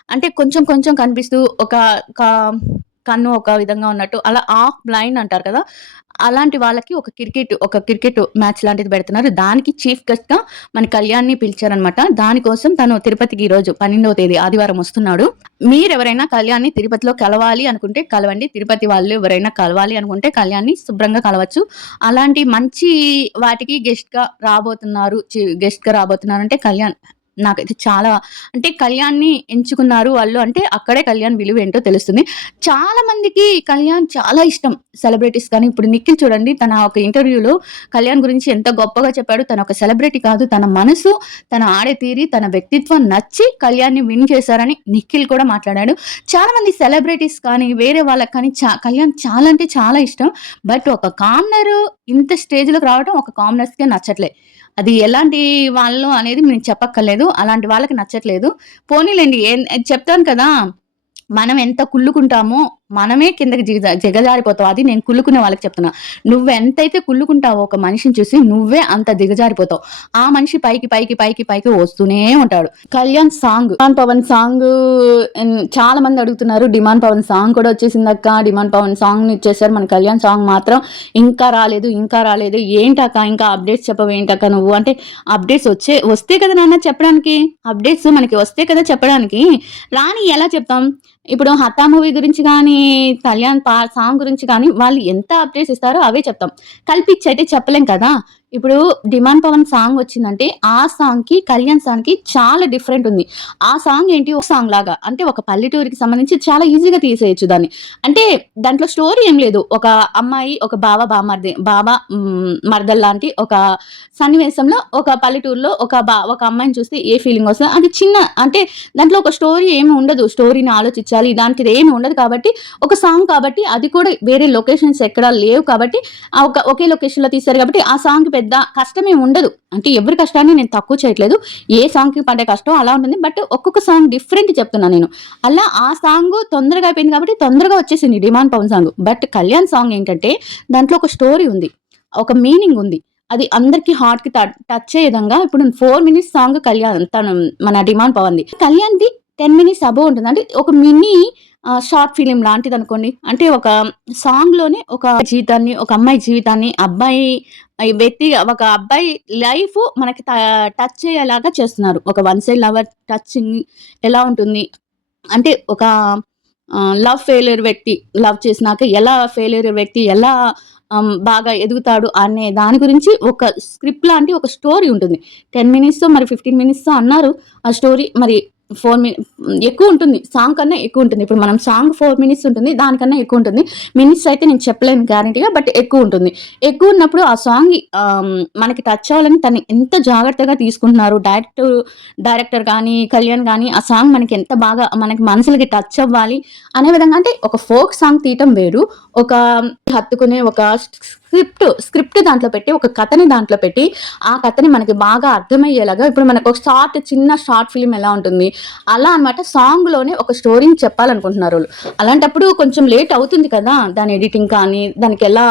అంటే కొంచెం కొంచెం కనిపిస్తూ ఒక కన్ను ఒక విధంగా ఉన్నట్టు అలా హాఫ్ బ్లైండ్ అంటారు కదా! అలాంటి వాళ్ళకి ఒక క్రికెట్ మ్యాచ్ లాంటిది పెడుతున్నారు. దానికి చీఫ్ గెస్ట్‌గా మన కళ్యాణ్‌ని పిలిచారనమాట. దానికోసం తను తిరుపతికి ఈరోజు 12వ తేదీ ఆదివారం వస్తున్నాడు. మీరెవరైనా కళ్యాణ్‌ని తిరుపతిలో కలవాలి అనుకుంటే కలవండి. తిరుపతి వాళ్ళు ఎవరైనా కలవాలి అనుకుంటే కళ్యాణ్‌ని శుభ్రంగా కలవచ్చు. అలాంటి మంచి వాటికి గెస్ట్‌గా రాబోతున్నారంటే కళ్యాణ్ నాకైతే చాలా అంటే కళ్యాణ్‌ని ఎంచుకున్నారు వాళ్ళు అంటే అక్కడే కళ్యాణ్ విలువేంటో తెలుస్తుంది. చాలా మందికి కళ్యాణ్ చాలా ఇష్టం. సెలబ్రిటీస్ కానీ ఇప్పుడు నిఖిల్ చూడండి తన ఒక ఇంటర్వ్యూలో కళ్యాణ్ గురించి ఎంత గొప్పగా చెప్పాడు. తను ఒక సెలబ్రిటీ కాదు. తన మనసు, తన ఆడే తీరి, తన వ్యక్తిత్వం నచ్చి కళ్యాణ్‌ని విన్ చేశారని నిఖిల్ కూడా మాట్లాడాడు. చాలా మంది సెలబ్రిటీస్ కానీ వేరే వాళ్ళకి కానీ కళ్యాణ్ చాలా అంటే చాలా ఇష్టం. బట్ ఒక కామనర్ ఇంత స్టేజ్‌లోకి రావడం ఒక కామనర్స్‌కే నచ్చట్లే. అది ఎలాంటి వాళ్ళు అనేది నేను చెప్పక్కర్లేదు. అలాంటి వాళ్ళకి నచ్చట్లేదు. పోనీలెండి చెప్తాను కదా! మనం ఎంత కుళ్ళుకుంటామో మనమే కిందకి దిగజారిపోతాం. అది నేను కుళ్ళుకునే వాళ్ళకి చెప్తున్నా. నువ్వెంతైతే కుళ్ళుకుంటావో ఒక మనిషిని చూసి నువ్వే అంత దిగజారిపోతావు. ఆ మనిషి పైకి, పైకి, పైకి, పైకి వస్తూనే ఉంటాడు. Kalyan song, demon Pavan song చాలా మంది అడుగుతున్నారు. డిమాండ్ పవన్ సాంగ్ కూడా వచ్చేసిందక్క. డిమాండ్ పవన్ సాంగ్‌ని ఇచ్చేసారు. మన కళ్యాణ్ సాంగ్ మాత్రం ఇంకా రాలేదు, ఇంకా రాలేదు. ఏంటక్క ఇంకా అప్డేట్స్ చెప్పవేంటక్క నువ్వు? అంటే అప్డేట్స్ వస్తే కదా నాన్న చెప్పడానికి. అప్డేట్స్ మనకి వస్తే కదా చెప్పడానికి. రానియి ఎలా చెప్తాం? ఇప్పుడు 'హతా' మూవీ గురించి గానీ, కళ్యాణ్ సాంగ్ గురించి కానీ వాళ్ళు ఎంత అప్డేట్స్ ఇస్తారో అవే చెప్తాం. కల్పిచ్చయితే చెప్పలేం కదా! ఇప్పుడు 'డిమాండ్ పవన్' సాంగ్ వచ్చిందంటే, ఆ సాంగ్‌కి, కళ్యాణ్ సాంగ్‌కి చాలా డిఫరెంట్ ఉంది. ఆ సాంగ్ ఏంటి ఒక సాంగ్ లాగా. అంటే ఒక పల్లెటూరికి సంబంధించి చాలా ఈజీగా తీసేయొచ్చు దాన్ని. అంటే దాంట్లో స్టోరీ ఏం లేదు. ఒక అమ్మాయి, ఒక మరదల్లాంటి ఒక సన్నివేశంలో ఒక పల్లెటూరులో ఒక అమ్మాయిని చూస్తే ఏ ఫీలింగ్ వస్తదో అది చిన్న అంటే దాంట్లో ఒక స్టోరీ ఏమి ఉండదు. స్టోరీని ఆలోచించాలి దానికి ఏమి ఉండదు కాబట్టి ఒక సాంగ్ కాబట్టి అది కూడా వేరే లొకేషన్స్ ఎక్కడ లేవు కాబట్టి ఒకే లొకేషన్‌లో తీశారు కాబట్టి ఆ సాంగ్‌కి పెద్ద కష్టమేమి ఉండదు. అంటే ఎవరి కష్టాన్ని నేను తక్కువ చేయట్లేదు. ఏ సాంగ్‌కి పడే కష్టం అలా ఉంటుంది. బట్ ఒక్కొక్క సాంగ్ డిఫరెంట్ చెప్తున్నా నేను. అలా ఆ సాంగ్ తొందరగా అయిపోయింది కాబట్టి తొందరగా వచ్చేసింది 'demon Pavan' song. But 'Kalyan' song ఏంటంటే దాంట్లో ఒక స్టోరీ ఉంది. ఒక మీనింగ్ ఉంది. అది అందరికి హార్ట్‌కి టచ్ అయ్యే విధంగా ఇప్పుడు 4 మినిట్స్ సాంగ్ మన 'డిమాండ్ పవన్‌ది'. కళ్యాణ్‌ది 10 మినిట్స్ అబోవ్ ఉంటుంది. అంటే ఒక మినీ షార్ట్ ఫిల్మ్ లాంటిదనుకోండి. అంటే ఒక సాంగ్‌లోనే ఒక జీవితాన్ని, ఒక అమ్మాయి జీవితాన్ని, ఒక అబ్బాయి లైఫ్ మనకి టచ్ అయ్యేలాగా చేస్తున్నారు. ఒక వన్ సైడ్ లవర్ టచింగ్ ఎలా ఉంటుంది? అంటే ఒక లవ్ ఫెయిల్యూర్ వ్యక్తి లవ్ చేసినాక ఎలా బాగా ఎదుగుతాడు అనే దాని గురించి ఒక స్క్రిప్ట్ లాంటి ఒక స్టోరీ ఉంటుంది. 10 మినిట్సో మరి 15 మినిట్సో అన్నారు. ఆ స్టోరీ మరి 4 ఎక్కువుంటుంది. సాంగ్ కన్నా ఎక్కువుంటుంది. ఇప్పుడు మనం సాంగ్ 4 మినిట్స్ ఉంటుంది. దానికన్నా ఎక్కువుంటుంది. మినిట్స్ అయితే నేను చెప్పలేను గ్యారంటీగా. బట్ ఎక్కువుంటుంది. ఎక్కువున్నప్పుడు ఆ సాంగ్ మనకి టచ్ అవ్వాలని తను ఎంత జాగ్రత్తగా తీసుకుంటున్నారు. డైరెక్టర్ గానీ, కళ్యాణ్ గానీ ఆ సాంగ్ మనకి ఎంత బాగా మనకి మనసులకి టచ్ అవ్వాలి అనే విధంగా అంటే ఒక ఫోక్ సాంగ్ తీయటం వేరు. ఒక హత్తుకునే ఒక స్క్రిప్ట్ దాంట్లో పెట్టి, ఒక కథని దాంట్లో పెట్టి, ఆ కథని మనకి బాగా అర్థమయ్యేలాగా ఇప్పుడు మనకు ఒక చిన్న షార్ట్ ఫిల్మ్ ఎలా ఉంటుంది, అలా అన్నమాట సాంగ్‌లోనే ఒక స్టోరీని చెప్పాలనుకుంటున్నారోళ్ళు. అలాంటప్పుడు కొంచెం లేట్ అవుతుంది కదా! దాని ఎడిటింగ్ కానీ, దానికి ఎలా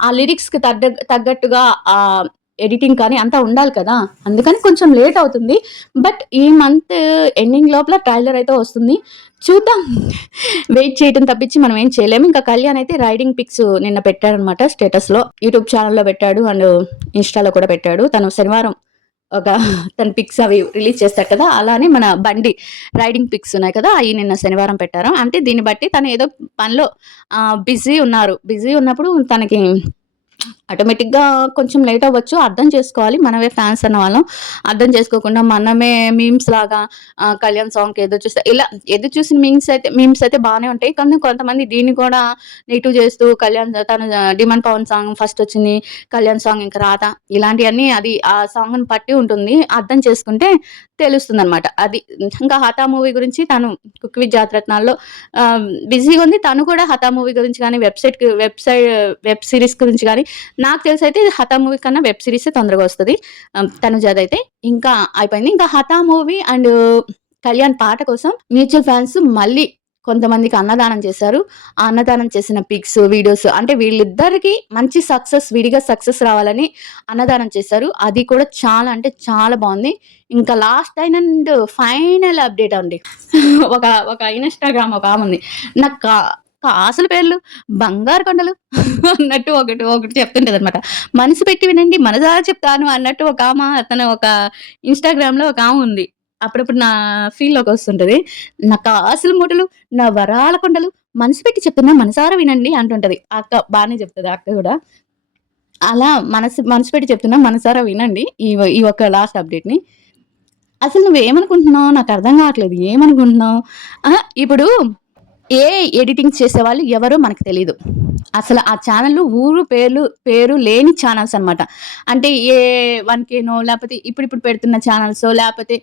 ఆ లిరిక్స్‌కి తగ్గట్టుగా ఎడిటింగ్ కానీ అంతా ఉండాలి కదా! అందుకని కొంచెం లేట్ అవుతుంది. బట్ ఈ మంత్ ఎండింగ్ లోపల ట్రైలర్ అయితే వస్తుంది. చూద్దాం. వెయిట్ చేయటం తప్పించి మనం ఏం చేయలేము. ఇంకా కళ్యాణ్ అయితే రైడింగ్ పిక్స్ నిన్న పెట్టాడనమాట స్టేటస్‌లో. యూట్యూబ్ ఛానెల్‌లో పెట్టాడు అండ్ ఇన్‌స్టాలో కూడా పెట్టాడు. తను శనివారం తన పిక్స్ అవి రిలీజ్ చేస్తాడు కదా! అలానే మన బండి రైడింగ్ పిక్స్ ఉన్నాయి కదా! అయి నిన్న శనివారం పెట్టారు. అంటే దీన్ని బట్టి తను ఏదో పనిలో బిజీ ఉన్నారు. బిజీ ఉన్నప్పుడు తనకి ఆటోమేటిక్‌గా కొంచెం లేట్ అవ్వచ్చు. అర్థం చేసుకోవాలి. మనమే ఫ్యాన్స్ అన్నవాళ్ళం. అర్థం చేసుకోకుండా మనమే మీమ్స్ లాగా కళ్యాణ్ సాంగ్‌కి ఎదురు చూసిన మీమ్స్ అయితే బానే ఉంటాయి. కానీ కొంతమంది దీన్ని కూడా నెగెటివ్ చేస్తూ తను 'డిమాండ్ పవన్' సాంగ్ ఫస్ట్ వచ్చింది. కళ్యాణ్ సాంగ్ ఇంక రాదా? ఇలాంటియన్నీ అది ఆ సాంగ్‌ని బట్టి ఉంటుంది. అర్థం చేసుకుంటే తెలుస్తుందనమాట. అది ఇంకా 'హఠా' మూవీ గురించి తను 'కుక్ విత్ జాతిరత్నాల్లో' బిజీగా ఉంది. తను కూడా 'హఠా' మూవీ గురించి గాని, వెబ్ సీరీస్ గురించి గాని నాకు తెలిసైతే 'హఠా' మూవీ కన్నా వెబ్ సీరీసే తొందరగా వస్తది. తనుజాదైతే ఇంకా అయిపోయింది. ఇంకా 'హఠా' మూవీ అండ్ కళ్యాణ్ పాట కోసం మ్యూచువల్ ఫండ్స్ మళ్ళీ కొంతమందికి అన్నదానం చేశారు. ఆ అన్నదానం చేసిన పిక్స్, వీడియోస్ అంటే వీళ్ళిద్దరికీ మంచి విడిగా సక్సెస్ రావాలని అన్నదానం చేశారు. అది కూడా చాలా అంటే చాలా బావుంది. ఇంకా లాస్ట్ అండ్ ఫైనల్ అప్డేట్ అండి. ఒక ఒక ఇన్‌స్టాగ్రామ్ ఒకాముంది. నాకు కాసుల పేర్లు, బంగారు కొండలు అన్నట్టు ఒకటి చెప్తుంటదనమాట. మనసు పెట్టి వినండి మనసారా చెప్తాను అన్నట్టు తన ఒక ఇన్‌స్టాగ్రామ్‌లో ఒకామె ఉంది. అప్పుడప్పుడు నా ఫీల్‌లోకొస్తుంటది. నా కాసుల మూటలు, నా వరాల కొండలు, మనసు పెట్టి చెప్తున్నా మనసారా వినండి అంటుంటది. ఆ అక్క బానే చెప్తది ఆ అక్క గూడా. అలా మనసు పెట్టి చెప్తున్నా మనసారా వినండి. ఈ ఒక్క లాస్ట్ అప్డేట్‌ని. అసలు నువ్వేమనుకుంటున్నావు? నాకర్థం గావట్లేదు. ఏమనుకుంటున్నావు? అహా! ఇప్పుడు ఎడిటింగ్స్ చేసేవాళ్ళు ఎవరో మనకు తెలీదు. అసలు ఆ ఛానెల్‌లు పేరు లేని ఛానెల్స్ అన్నమాట. అంటే 1Kనో లేపోతే ఇప్పుడిప్పుడు పెడుతున్న ఛానెల్సో లేపోతే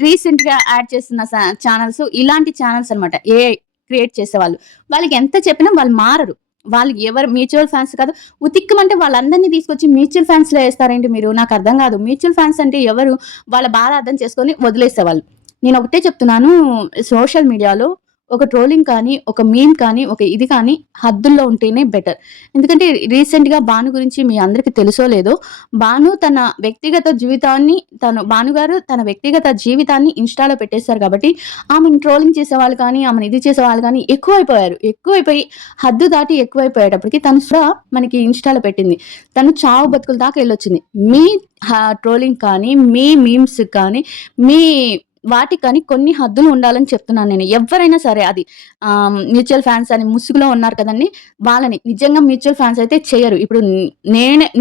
రీసెంట్‌గా యాడ్ చేస్తున్న ఛానెల్స్ ఇలాంటి ఛానెల్స్ అన్నమాట. ఏఐ క్రియేట్ చేసేవాళ్ళు. వాళ్ళకి ఎంత చెప్పినా వాళ్ళు మారరు. వాళ్ళు ఎవరు మ్యూచువల్ ఫండ్స్ కాదు. ఉతిక్కమంటే వాళ్ళందరిని తీసుకొచ్చి మ్యూచువల్ ఫండ్స్‌లో ఏస్తారేంటి మీరు? నాకర్థం గాదు. మ్యూచువల్ ఫండ్స్ అంటే ఎవరు? వాళ్ళ బాధ అర్థం చేసుకొని వదిలేసేవాళ్ళు. నేనొకటే చెప్తున్నాను సోషల్ మీడియాలో ఒక ట్రోలింగ్ కానీ, ఒక మీమ్ కానీ, ఒక ఇది కానీ హద్దుల్లో ఉంటేనే బెటర్. ఎందుకంటే రీసెంట్‌గా భాను గురించి మీ అందరికి తెలుసో లేదో, భాను తన వ్యక్తిగత జీవితాన్ని భానుగారు తన వ్యక్తిగత జీవితాన్ని ఇన్‌స్టాలో పెట్టేసారు కాబట్టి, ఆమెను ట్రోలింగ్ చేసేవాళ్ళు కానీ, ఆమెను ఇది చేసేవాళ్ళు కానీ ఎక్కువైపోయారు. ఎక్కువైపోయి హద్దు దాటి ఎక్కువైపోయేటప్పటికి తను కూడా మనకి ఇన్‌స్టాలో పెట్టింది. తను చావు బతుకుల దాకా ఎళ్ళొచ్చింది. మీ ట్రోలింగ్ కానీ, మీ మీమ్స్ కానీ, మీ వాటికి కానీ కొన్ని హద్దులు ఉండాలని చెప్తున్నాను నేను. ఎవ్వరైనా సరే అది మ్యూచువల్ ఫాన్స్ అని ముసుగులో ఉన్నారు కదండీ! వాళ్ళని నిజంగా మ్యూచువల్ ఫాన్స్ అయితే చెయ్యరు. ఇప్పుడు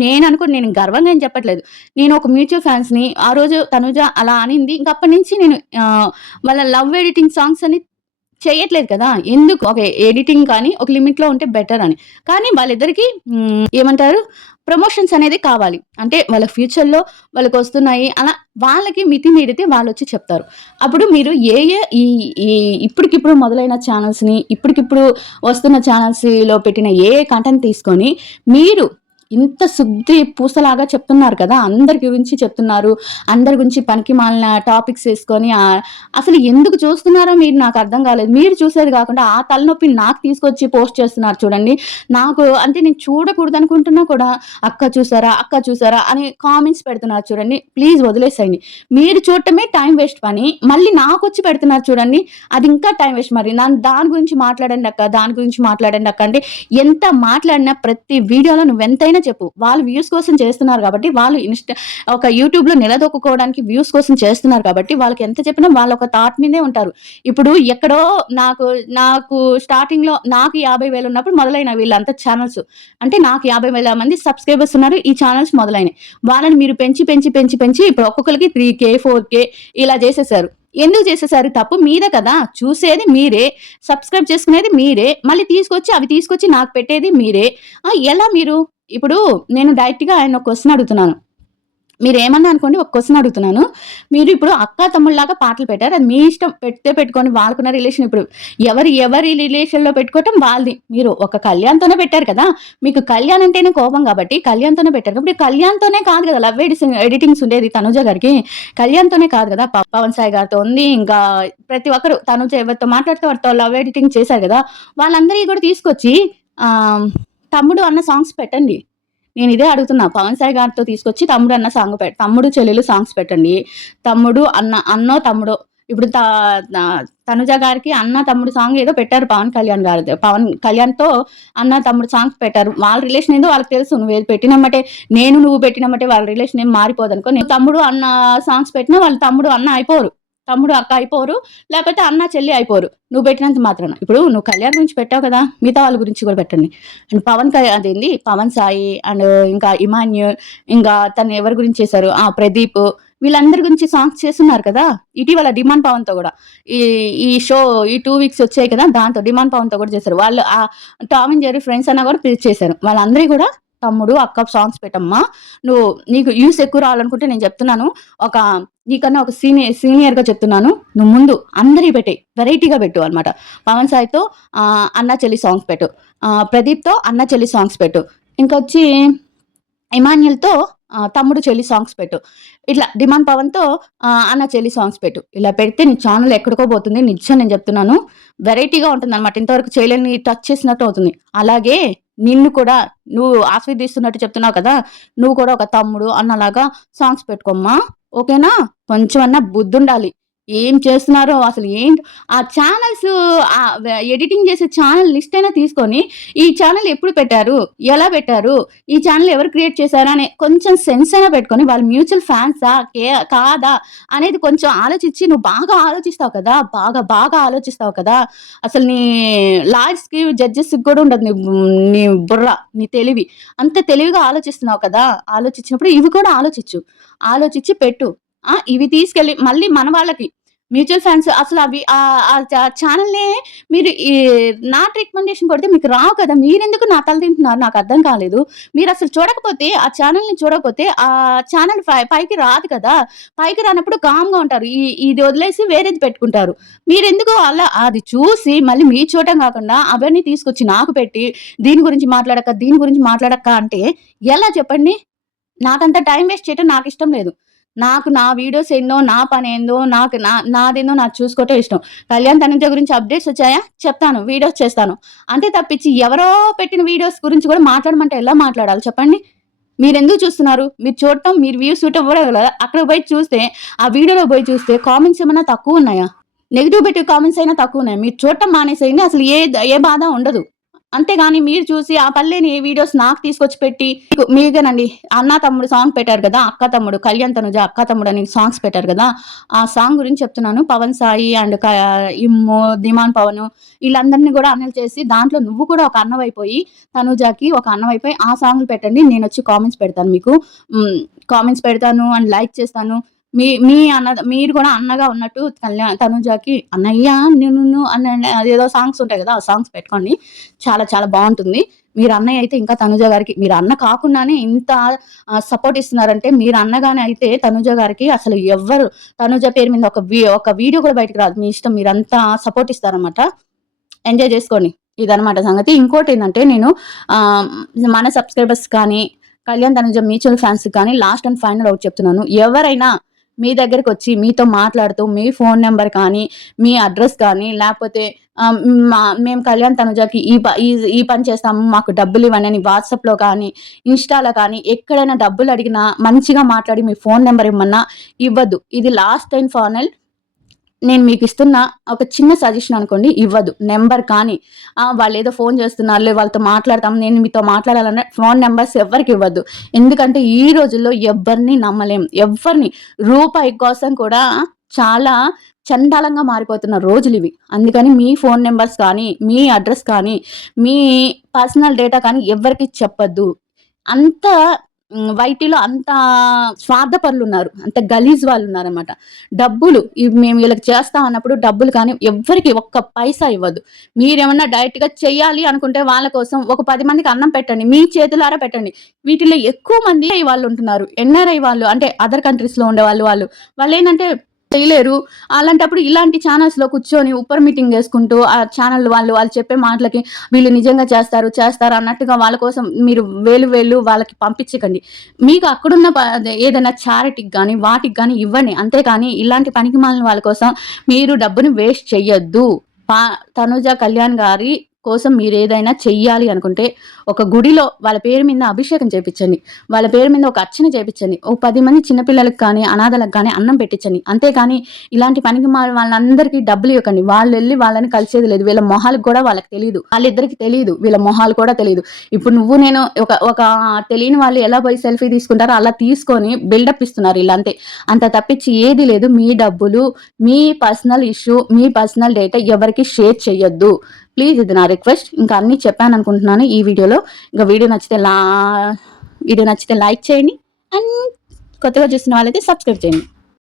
నేననుకోని నేను గర్వంగా ఏం చెప్పట్లేదు. నేను ఒక మ్యూచువల్ ఫాన్స్‌ని ఆ రోజు తనుజ అలా అనింది. ఇంక అప్పటి నుంచి నేను వాళ్ళ లవ్ ఎడిటింగ్ సాంగ్స్ అని చెయ్యట్లేదు కదా! ఎందుకు? ఒక ఎడిటింగ్ కానీ ఒక లిమిట్‌లో ఉంటే బెటర్ అని. కానీ వాళ్ళిద్దరికీ ఏమంటారు? ప్రమోషన్స్ అనేది కావాలి. అంటే వాళ్ళ ఫ్యూచర్‌లో వాళ్ళకొస్తున్నాయి. అలా వాళ్ళకి మితి మీరితే వాళ్ళొచ్చి చెప్తారు. అప్పుడు మీరు ఏ ఏ ఈ ఈ ఇప్పటికిప్పుడు మొదలైన ఛానల్స్‌ని, ఇప్పటికిప్పుడు వస్తున్న ఛానల్స్‌లో పెట్టిన ఏ ఏ కంటెంట్ తీసుకొని మీరు ఇంత శుద్ధి పూసలాగా చెప్తున్నారు కదా! అందరి గురించి చెప్తున్నారు. అందరి గురించి పనికిమాలిన టాపిక్స్ ఏసుకొని అసలు ఎందుకు చూస్తున్నారో మీరు నాకు అర్థం కాలేదు. మీరు చూసేది కాకుండా ఆ తలనొప్పిని నాకు తీసుకొచ్చి పోస్ట్ చేస్తున్నారు చూడండి. నాకు అంటే నేను చూడకూడదనుకుంటున్నా కూడా అక్క చూసారా? అక్క చూసారా? అని కామెంట్స్ పెడుతున్నారు చూడండి. ప్లీజ్ వదిలేసేయండి. మీరు చూడటమే టైం వేస్ట్ పని. మళ్ళీ నాకొచ్చి పెడుతున్నారు చూడండి. అది ఇంకా టైం వేస్ట్ మరి. దాని గురించి మాట్లాడండి అక్క, దాని గురించి మాట్లాడండి అక్క అంటే ఎంత మాట్లాడినా ప్రతి వీడియోలో నువ్వెంతైనా చెప్పు. వాళ్ళు వ్యూస్ కోసం చేస్తున్నారు కాబట్టి, వాళ్ళు ఒక యూట్యూబ్‌లో నిలదొక్కుకోవడానికి వ్యూస్ కోసం చేస్తున్నారు కాబట్టి, వాళ్ళకి ఎంత చెప్పినా వాళ్ళొక థాట్ మీదే ఉంటారు. ఇప్పుడు ఎక్కడో నాకు స్టార్టింగ్‌లో నాకు 50,000 ఉన్నప్పుడు మొదలైనవి వీళ్ళంతా ఛానల్స్. అంటే నాకు 50,000 మంది సబ్‌స్క్రైబర్స్ ఉన్నారు. ఈ ఛానల్స్ మొదలైనయి. వాళ్ళని మీరు పెంచి ఇప్పుడు ఒక్కొక్కళ్ళకి 3,000, 4,000 ఇలా చేసేసారు. ఎందుకు చేసేసారు? తప్పు మీదే కదా! చూసేది మీరే, సబ్‌స్క్రైబ్ చేసుకునేది మీరే, మళ్ళీ అవి తీసుకొచ్చి నాకు పెట్టేది మీరే. ఎలా మీరు? ఇప్పుడు నేను డైరెక్ట్‌గా ఆయన్ని ఒక క్వెషన్ అడుగుతున్నాను. మీరేమన్నా అనుకోండి, ఒక క్వెషన్ అడుగుతున్నాను. మీరు ఇప్పుడు అక్కా, తమ్ముళ్ళలాగా పాటలు పెట్టారు. అది మీ ఇష్టం. పెడితే పెట్టుకోండి. వాళ్ళకున్న రిలేషన్ ఇప్పుడు ఎవరి రిలేషన్‌లో పెట్టుకోవటం వాళ్ళది. మీరు ఒక కళ్యాణ్‌తోనే పెట్టారు కదా! మీకు కళ్యాణ్ అంటేనే కోపం కాబట్టి కళ్యాణ్‌తోనే పెట్టారు. కాబట్టి కళ్యాణ్‌తోనే కాదు కదా! లవ్ ఎడిటింగ్స్ ఉండేది తనుజ గారికి. కళ్యాణ్‌తోనే కాదు కదా! పవన్ సాయి గారితో ఉంది. ఇంకా ప్రతి ఒక్కరు తనుజ ఎవరితో మాట్లాడితే వారితో లవ్ ఎడిటింగ్ చేశారు కదా! వాళ్ళందరియి కూడా తీసుకొచ్చి తమ్ముడు అన్న సాంగ్స్ పెట్టండి. నేనిదే అడుగుతున్నా. పవన్ సాయి గారితో తీసుకొచ్చి తమ్ముడు అన్న తమ్ముడు, చెల్లెలు సాంగ్స్ పెట్టండి. తమ్ముడు, అన్నో, తమ్ముడో ఇప్పుడు తనుజ గారికి అన్న, తమ్ముడు సాంగ్ ఏదో పెట్టారు పవన్ కళ్యాణ్ గారిది. పవన్ కళ్యాణ్‌తో అన్న, తమ్ముడు సాంగ్స్ పెట్టారు. వాళ్ళ రిలేషన్ ఏందో వాళ్ళకి తెలుసు. నువ్వేది పెట్టినమ్మటే నువ్వు పెట్టినమ్మటే వాళ్ళ రిలేషన్ ఏం మారిపోదనుకో. నువ్వు తమ్ముడు, అన్న సాంగ్స్ పెట్టినా వాళ్ళు తమ్ముడు, అన్న అయిపోరు. తమ్ముడు, అక్క అయిపోరు. లేకపోతే అన్న, చెల్లి అయిపోరు. నువ్వు పెట్టినంత మాత్రాన. ఇప్పుడు నువ్వు కళ్యాణ్ గురించి పెట్టావు కదా! మిగతా వాళ్ళ గురించి కూడా పెట్టండి. అండ్ పవన్ సాయి అండ్ ఇంకా ఇమాన్యుల్, ఇంకా తను ఎవరి గురించి చేశారు? ప్రదీప్, వీళ్ళందరి గురించి సాంగ్స్ చేస్తున్నారు కదా! ఇటీవల డిమాండ్ పవన్‌తో గూడా. ఈ ఈ షో ఈ 2 వీక్స్ వచ్చాయి కదా! దాంతో డిమాండ్ పవన్‌తో కూడా చేశారు. వాళ్ళు టామ్ అండ్ జెర్రీ ఫ్రెండ్స్ అన్నా కూడా చేశారు. వాళ్ళందరియి కూడా తమ్ముడు, అక్క సాంగ్స్ పెట్టమ్మా. నీకు వ్యూస్ ఎక్కువ రావాలనుకుంటే నేను చెప్తున్నాను. నీకన్నా ఒక సీనియర్‌గా చెప్తున్నాను. నువ్వు ముందు అందరియి పెట్టేయి. వెరైటీగా పెట్టు అన్నమాట. పవన్ సాయితో అన్న, చెల్లి సాంగ్స్ పెట్టు. ప్రదీప్‌తో అన్న, చెల్లి సాంగ్స్ పెట్టు. ఇంకొచ్చి ఇమాన్యుల్‌తో తమ్ముడు, చెల్లి సాంగ్స్ పెట్టు. ఇట్లా డిమాండ్ పవన్‌తో అన్న, చెల్లి సాంగ్స్ పెట్టు. ఇలా పెడితే నీ ఛానెల్ ఎక్కడికో పోతుంది. నిజం నేను చెప్తున్నాను. వెరైటీగా ఉంటుందన్నమాట. ఇంతవరకు చేయలేనివి టచ్ చేసినట్టు అవుతుంది. అలాగే నిన్ను కూడా నువ్వు ఆస్వాదిస్తున్నట్టు చెప్తున్నావు కదా! నువ్వు కూడా ఒక తమ్ముడు, అన్నలాగా సాంగ్స్ పెట్టుకోమ్మా. ఓకేనా? కొంచెమన్నా బుద్ధుండాలి. ఏం చేస్తున్నారో అసలు ఆ ఛానెల్స్ ఎడిటింగ్ చేసే ఛానెల్ లిస్ట్ అయినా తీసుకొని, ఈ ఛానెల్ ఎప్పుడు పెట్టారు? ఎలా పెట్టారు? ఈ ఛానెల్ ఎవరు క్రియేట్ చేశారు? అని కొంచెం సెన్స్ అయినా పెట్టుకొని, వాళ్ళు మ్యూచువల్ ఫాన్సా? కాదా? అనేది కొంచెం ఆలోచించి నువ్వు బాగా ఆలోచిస్తావు కదా! బాగా ఆలోచిస్తావు కదా! అసలు నీ లాయర్స్‌కి, జడ్జెస్‌కి కూడా ఉండదు నీ బుర్ర, నీ తెలివి. అంత తెలివిగా ఆలోచిస్తున్నావు కదా! ఆలోచించినప్పుడు ఇవి కూడా ఆలోచించి పెట్టు. ఇవి తీసుకెళ్ళి మళ్ళీ మన వాళ్ళకి మ్యూచువల్ ఫండ్స్ అసలు అవి ఛానెల్‌నే మీరు నాట్ రికమెండేషన్ కొడితే మీకు రావు కదా! మీరెందుకు నా తల తింటున్నారు? నాకు అర్థం కాలేదు. మీరసలు చూడకపోతే ఆ ఛానెల్‌ని చూడకపోతే ఆ ఛానెల్ పైకి రాదు కదా! పైకి రానప్పుడు కామ్‌గా ఉంటారు. ఇది వదిలేసి వేరేది పెట్టుకుంటారు. మీరెందుకు అలా అది చూసి మళ్ళీ మీరు చూడటం కాకుండా అవన్నీ తీసుకొచ్చి నాకు పెట్టి దీని గురించి మాట్లాడక్క అంటే ఎలా చెప్పండి? నాకంత టైం వేస్ట్ చేయటం నాకిష్టం లేదు. నాకు నా వీడియోస్ ఏందో, నా పనేందో, నాకు నాదేందో నాకు చూసుకోవటం ఇష్టం. కళ్యాణ్ తనుజ గురించి అప్డేట్స్ వచ్చాయా? చెప్తాను. వీడియోస్ చేస్తాను. అంతే తప్పించి ఎవరో పెట్టిన వీడియోస్ గురించి కూడా మాట్లాడమంటే ఎలా మాట్లాడాలి చెప్పండి? మీరెందుకు చూస్తున్నారు? మీరు చూడటం, మీరు వ్యూస్ చూడటం కూడా కదా! అక్కడికి పోయి చూస్తే, ఆ వీడియోలో పోయి చూస్తే కామెంట్స్ ఏమన్నా తక్కువున్నాయా? నెగెటివ్ పెట్టే కామెంట్స్ అయినా తక్కువున్నాయా? మీరు చూడటం మానేసేయండి. అసలు ఏ బాధ ఉండదు. అంతేగాని మీరు చూసి ఆ పల్లెని వీడియోస్ నాకు తీసుకొచ్చి పెట్టి మీకేనండి అన్న తమ్ముడు సాంగ్ పెట్టారు కదా, అక్క తమ్ముడు కళ్యాణ్ తనుజ అక్క తమ్ముడు అని సాంగ్స్ పెట్టారు కదా, ఆ సాంగ్ గురించి చెప్తున్నాను. పవన్ సాయి అండ్ ఇమ్ము దిమాన్ పవన్ వీళ్ళందరినీ కూడా అన్నలు చేసి దాంట్లో నువ్వు కూడా ఒక అన్నవైపోయి తనుజాకి ఒక అన్నవైపోయి ఆ సాంగ్లు పెట్టండి. నేను వచ్చి కామెంట్స్ పెడతాను మీకు. కామెంట్స్ పెడతాను అండ్ లైక్ చేస్తాను. మీరు కూడా అన్నగా ఉన్నట్టు తనుజాకి అన్నయ్య నిన్ను అన్న అదేదో సాంగ్స్ ఉంటాయి కదా, ఆ సాంగ్స్ పెట్టుకోండి. చాలా చాలా బాగుంటుంది. మీరు అన్నయ్య అయితే ఇంకా తనుజ గారికి మీరు అన్న కాకుండానే ఇంత సపోర్ట్ ఇస్తున్నారంటే మీరు అన్నగానే అయితే తనుజ గారికి అసలు ఎవ్వరు తనుజ పేరు మీద ఒక వీడియో కూడా బయటకు రాదు. మీ ఇష్టం, మీరంతా సపోర్ట్ ఇస్తారన్నమాట. ఎంజాయ్ చేసుకోండి. ఇదనమాట సంగతి. ఇంకోటి ఏంటంటే నేను మన సబ్స్క్రైబర్స్ కానీ కళ్యాణ్ తనుజ మ్యూచువల్ ఫ్యాన్స్ కానీ లాస్ట్ అండ్ ఫైనల్ ఒకటి చెప్తున్నాను. ఎవరైనా మీ దగ్గరికి వచ్చి మీతో మాట్లాడుతూ మీ ఫోన్ నెంబర్ కానీ మీ అడ్రస్ కానీ లేకపోతే మేము కళ్యాణ్ తనుజకి ఈ పని చేస్తాము మాకు డబ్బులు ఇవ్వండి అని వాట్సాప్లో కానీ ఇన్స్టాలో కానీ ఎక్కడైనా డబ్బులు అడిగినా మంచిగా మాట్లాడి మీ ఫోన్ నెంబర్ ఇవ్వమన్నా ఇవ్వద్దు. ఇది లాస్ట్ అండ్ ఫైనల్. నేను మీకు ఇస్తున్న ఒక చిన్న సజెషన్ అనుకోండి, ఇవ్వదు. నెంబర్ కానీ వాళ్ళు ఏదో ఫోన్ చేస్తున్నారు వాళ్ళతో మాట్లాడతాం నేను మీతో మాట్లాడాలన్న ఫోన్ నెంబర్స్ ఎవరికి ఇవ్వద్దు. ఎందుకంటే ఈ రోజుల్లో ఎవరిని నమ్మలేం. ఎవరిని రూపాయి కోసం కూడా చాలా చండాలంగా మారిపోతున్న రోజులు ఇవి. అందుకని మీ ఫోన్ నెంబర్స్ కానీ మీ అడ్రస్ కానీ మీ పర్సనల్ డేటా కానీ ఎవరికి చెప్పద్దు. అంత వైటీలో అంత స్వార్థపరులు ఉన్నారు, అంత గలీజ్ వాళ్ళు ఉన్నారనమాట. డబ్బులు మేము వీళ్ళకి చేస్తాం అన్నప్పుడు డబ్బులు కానీ ఎవ్వరికి ఒక్క పైసా ఇవ్వద్దు. మీరేమన్నా డైరెక్ట్గా చెయ్యాలి అనుకుంటే వాళ్ళ కోసం ఒక 10 మందికి అన్నం పెట్టండి, మీ చేతులారా పెట్టండి. వీటిలో ఎక్కువ మంది వాళ్ళు ఉంటున్నారు, ఎన్ఆర్ఐ వాళ్ళు, అంటే అదర్ కంట్రీస్లో ఉండే వాళ్ళు ఏంటంటే చేయలేరు. అలాంటప్పుడు ఇలాంటి ఛానల్స్లో కూర్చొని ఉప్పర్ మీటింగ్ చేసుకుంటూ ఆ ఛానల్ వాళ్ళు చెప్పే మాటలకి వీళ్ళు నిజంగా చేస్తారు అన్నట్టుగా వాళ్ళ కోసం మీరు వేలు వాళ్ళకి పంపించకండి. మీకు అక్కడున్న ఏదైనా చారిటీకి కానీ వాటికి కానీ ఇవ్వండి. అంతేకాని ఇలాంటి పనికిమాలిన వాళ్ళ కోసం మీరు డబ్బుని వేస్ట్ చెయ్యొద్దు. తనుజ కళ్యాణ్ గారి కోసం మీరు ఏదైనా చెయ్యాలి అనుకుంటే ఒక గుడిలో వాళ్ళ పేరు మీద అభిషేకం చేయించండి, వాళ్ళ పేరు మీద ఒక అర్చన చేయించండి, ఒక 10 మంది చిన్నపిల్లలకు కానీ అనాథలకు కానీ అన్నం పెట్టించండి. అంతేకాని ఇలాంటి పనికి వాళ్ళందరికీ డబ్బులు ఇవ్వకండి. వాళ్ళు వెళ్ళి వాళ్ళని కలిసేది లేదు. వీళ్ళ మొహాలకు కూడా వాళ్ళకి తెలియదు, వాళ్ళిద్దరికి తెలియదు, వీళ్ళ మొహాలు కూడా తెలియదు. ఇప్పుడు నువ్వు నేను ఒక తెలియని వాళ్ళు ఎలా పోయి సెల్ఫీ తీసుకుంటారో అలా తీసుకొని బిల్డప్ ఇస్తున్నారు వీళ్ళంతే. అంత తప్పించి ఏది లేదు. మీ డబ్బులు, మీ పర్సనల్ ఇష్యూ, మీ పర్సనల్ డేటా ఎవరికి షేర్ చేయొద్దు ప్లీజ్. ఇది నా రిక్వెస్ట్. ఇంకా అన్నీ చెప్పాను అనుకుంటున్నాను ఈ వీడియోలో. ఇంకా వీడియో నచ్చితే లైక్ చేయండి అండ్ కొత్తగా చూస్తున్న వాళ్ళైతే సబ్స్క్రైబ్ చేయండి.